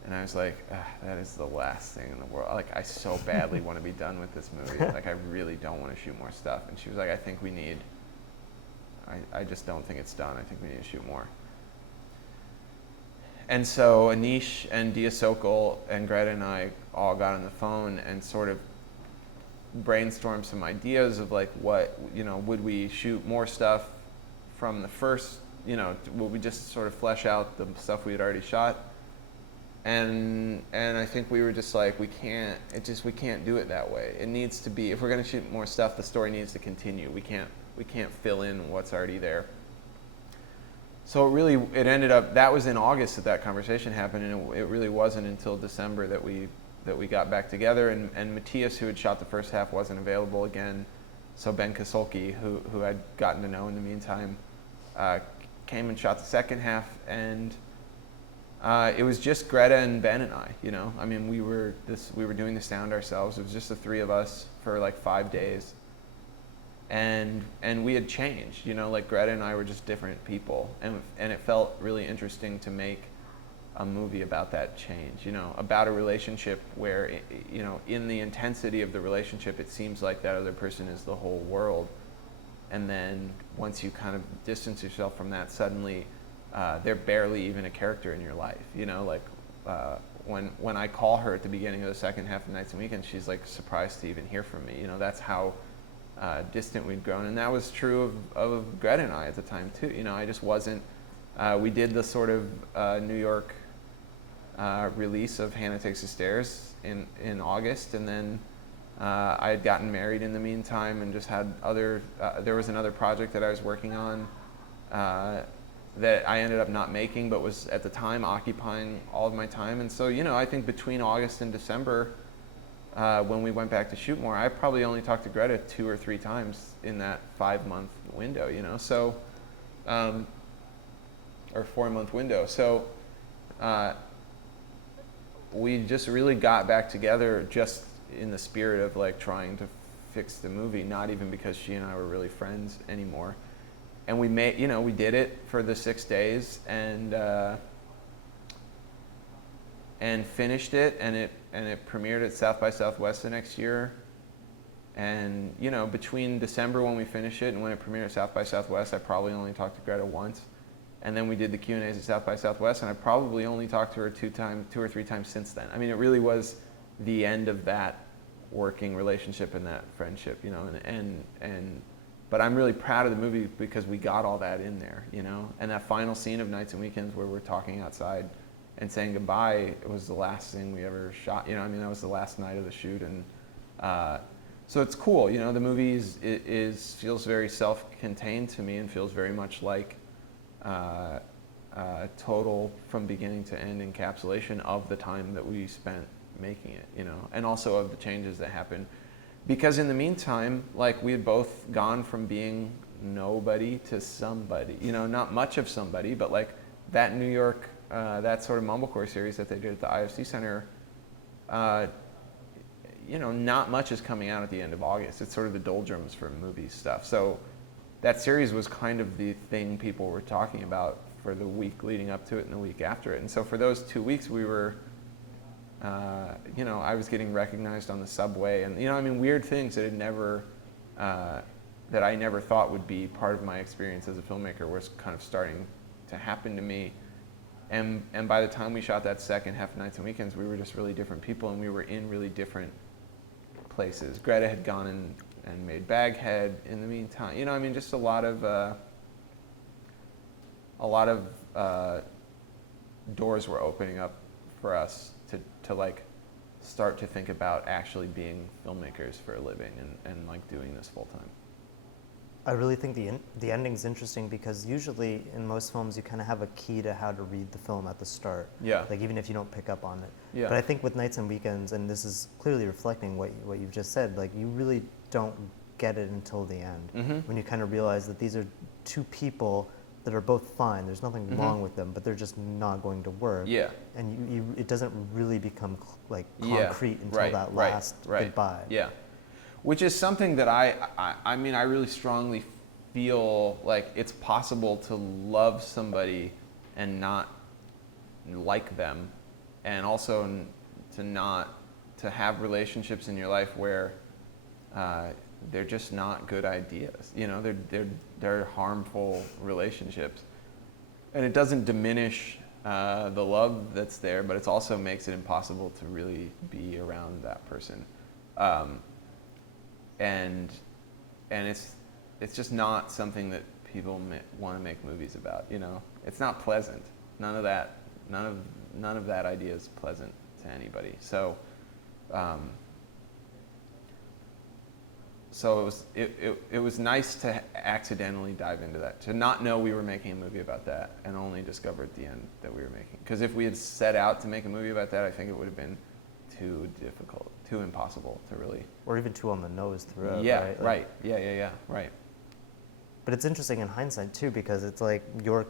And I was like, that is the last thing in the world. Like, I so badly want to be done with this movie. Like, I really don't want to shoot more stuff. And she was like, I think we need, I just don't think it's done. I think we need to shoot more. And so Anish and Dia Sokol and Greta and I all got on the phone and sort of brainstormed some ideas of like what, would we shoot more stuff from the first, would we just sort of flesh out the stuff we had already shot? And I think we were just like, we can't do it that way. It needs to be, if we're going to shoot more stuff, the story needs to continue. We can't fill in what's already there. So it ended up, that was in August that conversation happened, and it really wasn't until December that we got back together, and Matthias, who had shot the first half, wasn't available again. So Ben Kasolki, who I'd gotten to know in the meantime, came and shot the second half, and it was just Greta and Ben and I, I mean, we were doing the sound ourselves. It was just the three of us for like 5 days. And we had changed, like Greta and I were just different people. And it felt really interesting to make a movie about that change, about a relationship where, in the intensity of the relationship, it seems like that other person is the whole world. And then once you kind of distance yourself from that, suddenly they're barely even a character in your life, like when I call her at the beginning of the second half of Nights and Weekends, she's like surprised to even hear from me. That's how distant we'd grown, and that was true of Greta and I at the time too. I just wasn't. We did the sort of New York release of Hannah Takes the Stairs in August, and then I had gotten married in the meantime, and just had other. There was another project that I was working on that I ended up not making, but was at the time occupying all of my time. And so, I think between August and December, when we went back to shoot more, I probably only talked to Greta 2 or 3 times in that 5-month window, so, or 4-month window. So we just really got back together just in the spirit of like trying to fix the movie, not even because she and I were really friends anymore. And we made, we did it for the 6 days and finished it, and it premiered at South by Southwest the next year. And between December when we finished it and when it premiered at South by Southwest, I probably only talked to Greta once. And then we did the Q&As at South by Southwest, and I probably only talked to her 2 or 3 times since then. I mean, it really was the end of that working relationship and that friendship, but I'm really proud of the movie because we got all that in there, and that final scene of Nights and Weekends where we're talking outside and saying goodbye, it was the last thing we ever shot. That was the last night of the shoot, and so it's cool. The movie feels very self-contained to me and feels very much like total from beginning to end encapsulation of the time that we spent making it, and also of the changes that happened. Because in the meantime, like we had both gone from being nobody to somebody, not much of somebody, but like that New York. That sort of mumblecore series that they did at the IFC Center, not much is coming out at the end of August. It's sort of the doldrums for movie stuff. So that series was kind of the thing people were talking about for the week leading up to it and the week after it. And so for those 2 weeks, we were, I was getting recognized on the subway, and weird things that that I never thought would be part of my experience as a filmmaker was kind of starting to happen to me. And by the time we shot that second half of Nights and Weekends, we were just really different people, and we were in really different places. Greta had gone and made Baghead in the meantime. Just a lot of doors were opening up for us to like start to think about actually being filmmakers for a living and like doing this full time. I really think the ending's interesting because usually in most films you kind of have a key to how to read the film at the start. Yeah. Like even if you don't pick up on it. Yeah. But I think with Nights and Weekends, and this is clearly reflecting what you've just said, like you really don't get it until the end. Mm-hmm. When you kind of realize that these are 2 people that are both fine. There's nothing wrong with them, but they're just not going to work. Yeah. And it doesn't really become like Yeah, concrete until right, that right, last right. goodbye. Yeah, which is something that I mean, I really strongly feel like it's possible to love somebody and not like them, and also to have relationships in your life where they're just not good ideas. You know, they're harmful relationships, and it doesn't diminish the love that's there, but it also makes it impossible to really be around that person, and it's just not something that people want to make movies about. You know, it's not pleasant. None of that idea is pleasant to anybody. So. So it was nice to accidentally dive into that, to not know we were making a movie about that, and only discover at the end that we were making. Because if we had set out to make a movie about that, I think it would have been too difficult, too impossible to really. Or even too on the nose throughout. Yeah, right. right. Yeah, right. But it's interesting in hindsight too, because it's like your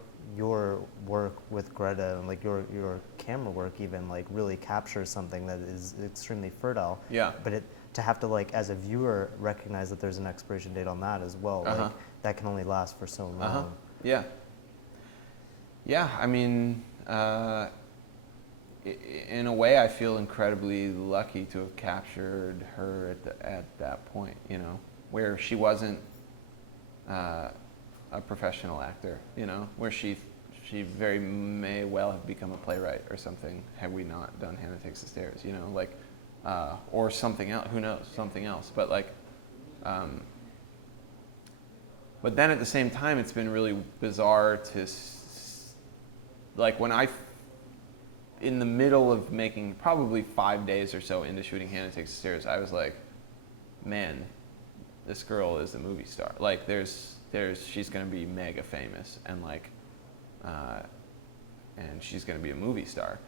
work with Greta and like your camera work even like really captures something that is extremely fertile. Yeah. But to have to like as a viewer recognize that there's an expiration date on that as well, like that can only last for so long. Yeah. Yeah, I mean, in a way, I feel incredibly lucky to have captured her at that point. You know, where she wasn't a professional actor. You know, where she very may well have become a playwright or something had we not done Hannah Takes the Stairs. You know, like. Or something else, who knows, something else. But like, but then at the same time, it's been really bizarre to, like when in the middle of making, probably 5 days or so into shooting Hannah Takes the Stairs, I was like, man, this girl is a movie star. Like she's gonna be mega famous and like, and she's gonna be a movie star.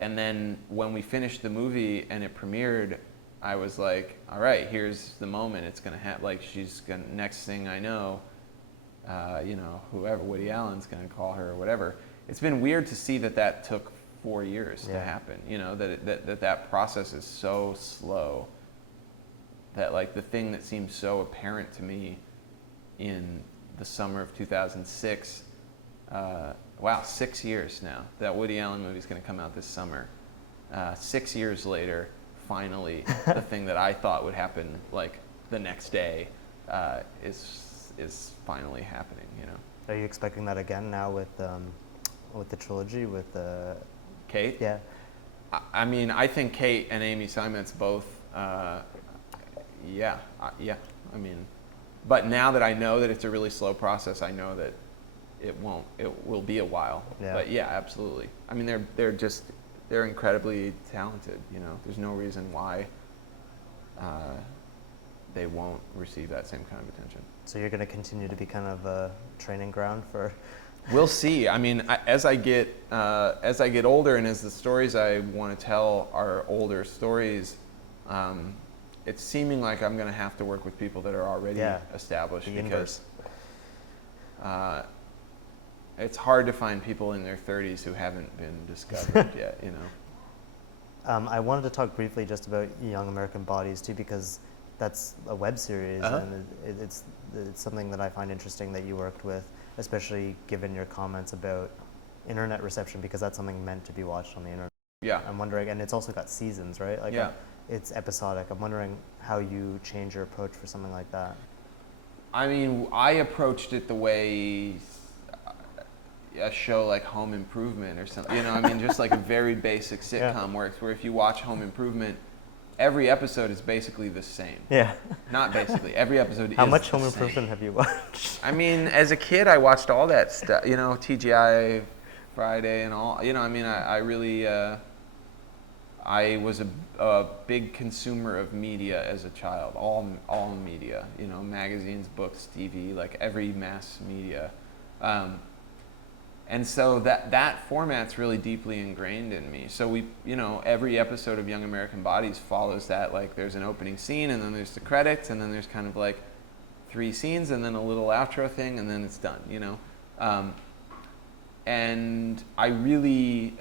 And then when we finished the movie and it premiered, I was like, all right, here's the moment it's gonna happen. Like next thing I know, you know, whoever, Woody Allen's gonna call her or whatever. It's been weird to see that took 4 years to happen. You know, that process is so slow. That like the thing that seemed so apparent to me in the summer of 2006, wow, 6 years now. That Woody Allen movie is going to come out this summer. 6 years later, finally, the thing that I thought would happen like the next day is finally happening. You know. Are you expecting that again now with the trilogy with Kate? Yeah. I mean, I think Kate and Amy Seimetz both. Yeah. I mean, but now that I know that it's a really slow process, I know that. It will be a while. Yeah. But yeah, absolutely. I mean, they're incredibly talented. You know, there's no reason why they won't receive that same kind of attention. So you're going to continue to be kind of a training ground for. We'll see. I mean, as I get older, and as the stories I want to tell are older stories, it's seeming like I'm going to have to work with people that are already established because. It's hard to find people in their 30s who haven't been discovered yet, you know. I wanted to talk briefly just about Young American Bodies too, because that's a web series, and it's something that I find interesting that you worked with, especially given your comments about internet reception, because that's something meant to be watched on the internet. Yeah. I'm wondering, and it's also got seasons, right? Like it's episodic. I'm wondering how you change your approach for something like that. I mean, I approached it the way a show like Home Improvement or something, you know, I mean, just like a very basic sitcom works, where if you watch Home Improvement, every episode is basically the same. Yeah. Not basically, every episode is How much the Home same. Improvement have you watched? I mean, as a kid, I watched all that stuff, you know, TGI Friday and all, you know, I mean, I really, I was a big consumer of media as a child, all media, you know, magazines, books, TV, like every mass media. And so that format's really deeply ingrained in me. So we, you know, every episode of Young American Bodies follows that. Like there's an opening scene, and then there's the credits, and then there's kind of like 3 scenes, and then a little outro thing, and then it's done, you know. And I really,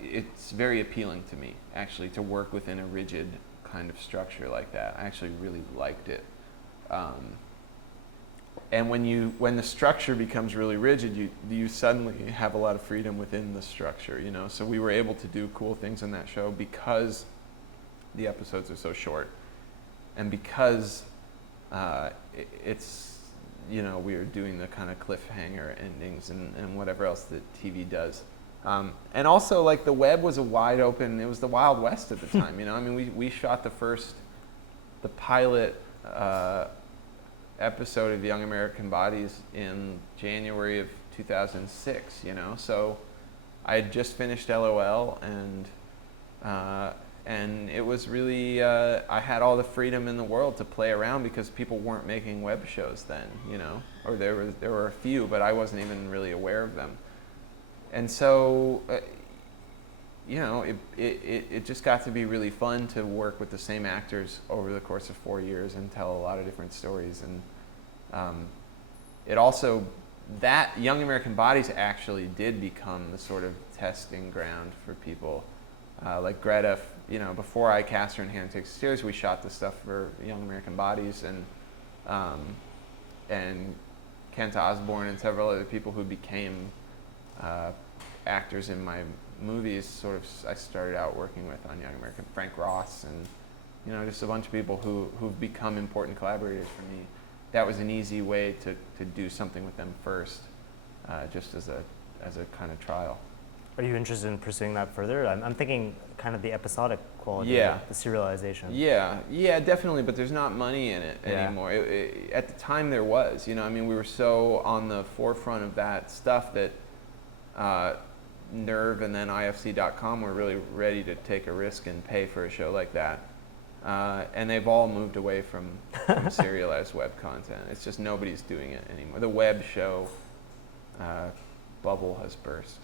it's very appealing to me, actually, to work within a rigid kind of structure like that. I actually really liked it. And when the structure becomes really rigid, you suddenly have a lot of freedom within the structure, you know. So we were able to do cool things in that show because the episodes are so short, and because it's, you know, we were doing the kind of cliffhanger endings and whatever else that TV does. And also, like, the web was a wide open, it was the Wild West at the time, you know. I mean, we shot the pilot episode of Young American Bodies in January of 2006, you know. So I had just finished LOL, and it was really, I had all the freedom in the world to play around because people weren't making web shows then, you know, or there were a few, but I wasn't even really aware of them. And so, you know, it just got to be really fun to work with the same actors over the course of 4 years and tell a lot of different stories. And it also, that Young American Bodies actually did become the sort of testing ground for people. Like Greta, you know, before I cast her in Hannah Takes It Seriously, we shot the stuff for Young American Bodies, and Kent Osborne and several other people who became actors in my movies. Sort of, I started out working with on Young American, Frank Ross, and, you know, just a bunch of people who've become important collaborators for me. That was an easy way to do something with them first, just as a kind of trial. Are you interested in pursuing that further? I'm thinking kind of the episodic quality, Yeah. like the serialization. Yeah, definitely, but there's not money in it anymore. At the time there was, you know, I mean, we were so on the forefront of that stuff that Nerve and then IFC.com were really ready to take a risk and pay for a show like that. And they've all moved away from serialized web content. It's just nobody's doing it anymore. The web show bubble has burst.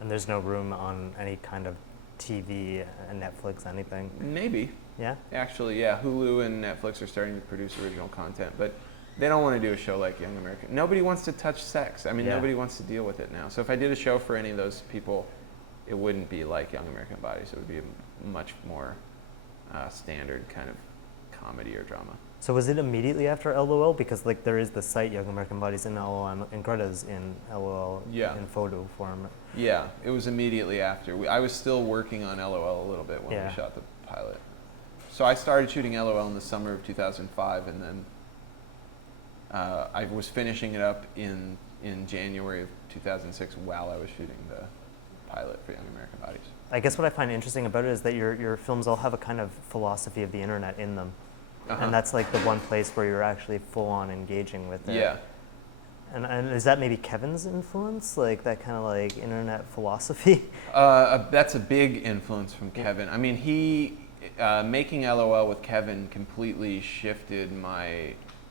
And there's no room on any kind of TV, Netflix, anything? Maybe. Yeah? Actually, yeah. Hulu and Netflix are starting to produce original content, but they don't want to do a show like Young American. Nobody wants to touch sex. I mean, nobody wants to deal with it now. So if I did a show for any of those people, it wouldn't be like Young American Bodies. It would be a much more standard kind of comedy or drama. So was it immediately after LOL? Because, like, there is the site Young American Bodies in LOL, and Greta's in LOL in photo form. Yeah, it was immediately after. I was still working on LOL a little bit when we shot the pilot. So I started shooting LOL in the summer of 2005, and then I was finishing it up in January of 2006 while I was shooting the pilot for Young American Bodies. I guess what I find interesting about it is that your films all have a kind of philosophy of the internet in them. And that's like the one place where you're actually full-on engaging with it. Yeah. And is that maybe Kevin's influence, like that kind of like internet philosophy? That's a big influence from Kevin. I mean, he making LOL with Kevin completely shifted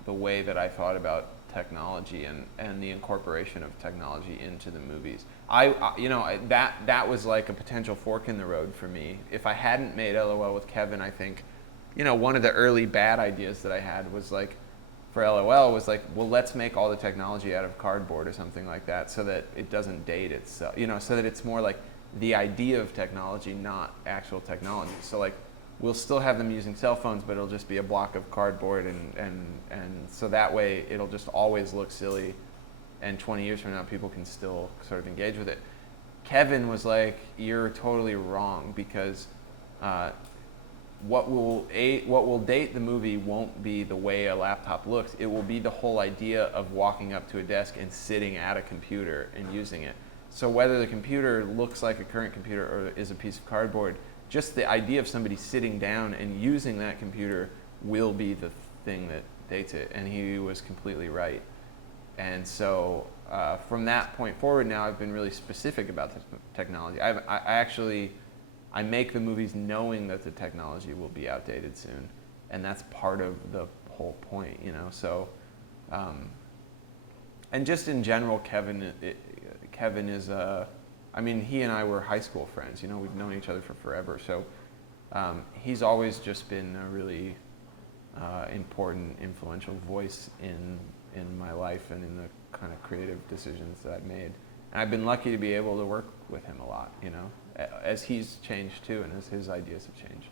the way that I thought about technology and the incorporation of technology into the movies. That was like a potential fork in the road for me. If I hadn't made LOL with Kevin, I think, you know, one of the early bad ideas that I had was like, for LOL was like, well, let's make all the technology out of cardboard or something like that so that it doesn't date itself, you know, so that it's more like the idea of technology, not actual technology. So like, we'll still have them using cell phones, but it'll just be a block of cardboard, and so that way it'll just always look silly, and 20 years from now people can still sort of engage with it. Kevin was like, you're totally wrong, because what will date the movie won't be the way a laptop looks. It will be the whole idea of walking up to a desk and sitting at a computer and using it. So whether the computer looks like a current computer or is a piece of cardboard, just the idea of somebody sitting down and using that computer will be the thing that dates it. And he was completely right. And so from that point forward, now I've been really specific about this technology. I make the movies knowing that the technology will be outdated soon, and that's part of the whole point, you know. So, and just in general, Kevin is I mean, he and I were high school friends. You know, we've known each other for forever. So, he's always just been a really important, influential voice in in my life and in the kind of creative decisions that I've made. And I've been lucky to be able to work with him a lot, you know, as he's changed too, and as his ideas have changed.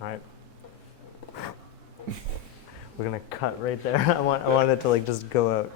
All right. We're gonna cut right there. I wanted to like just go out.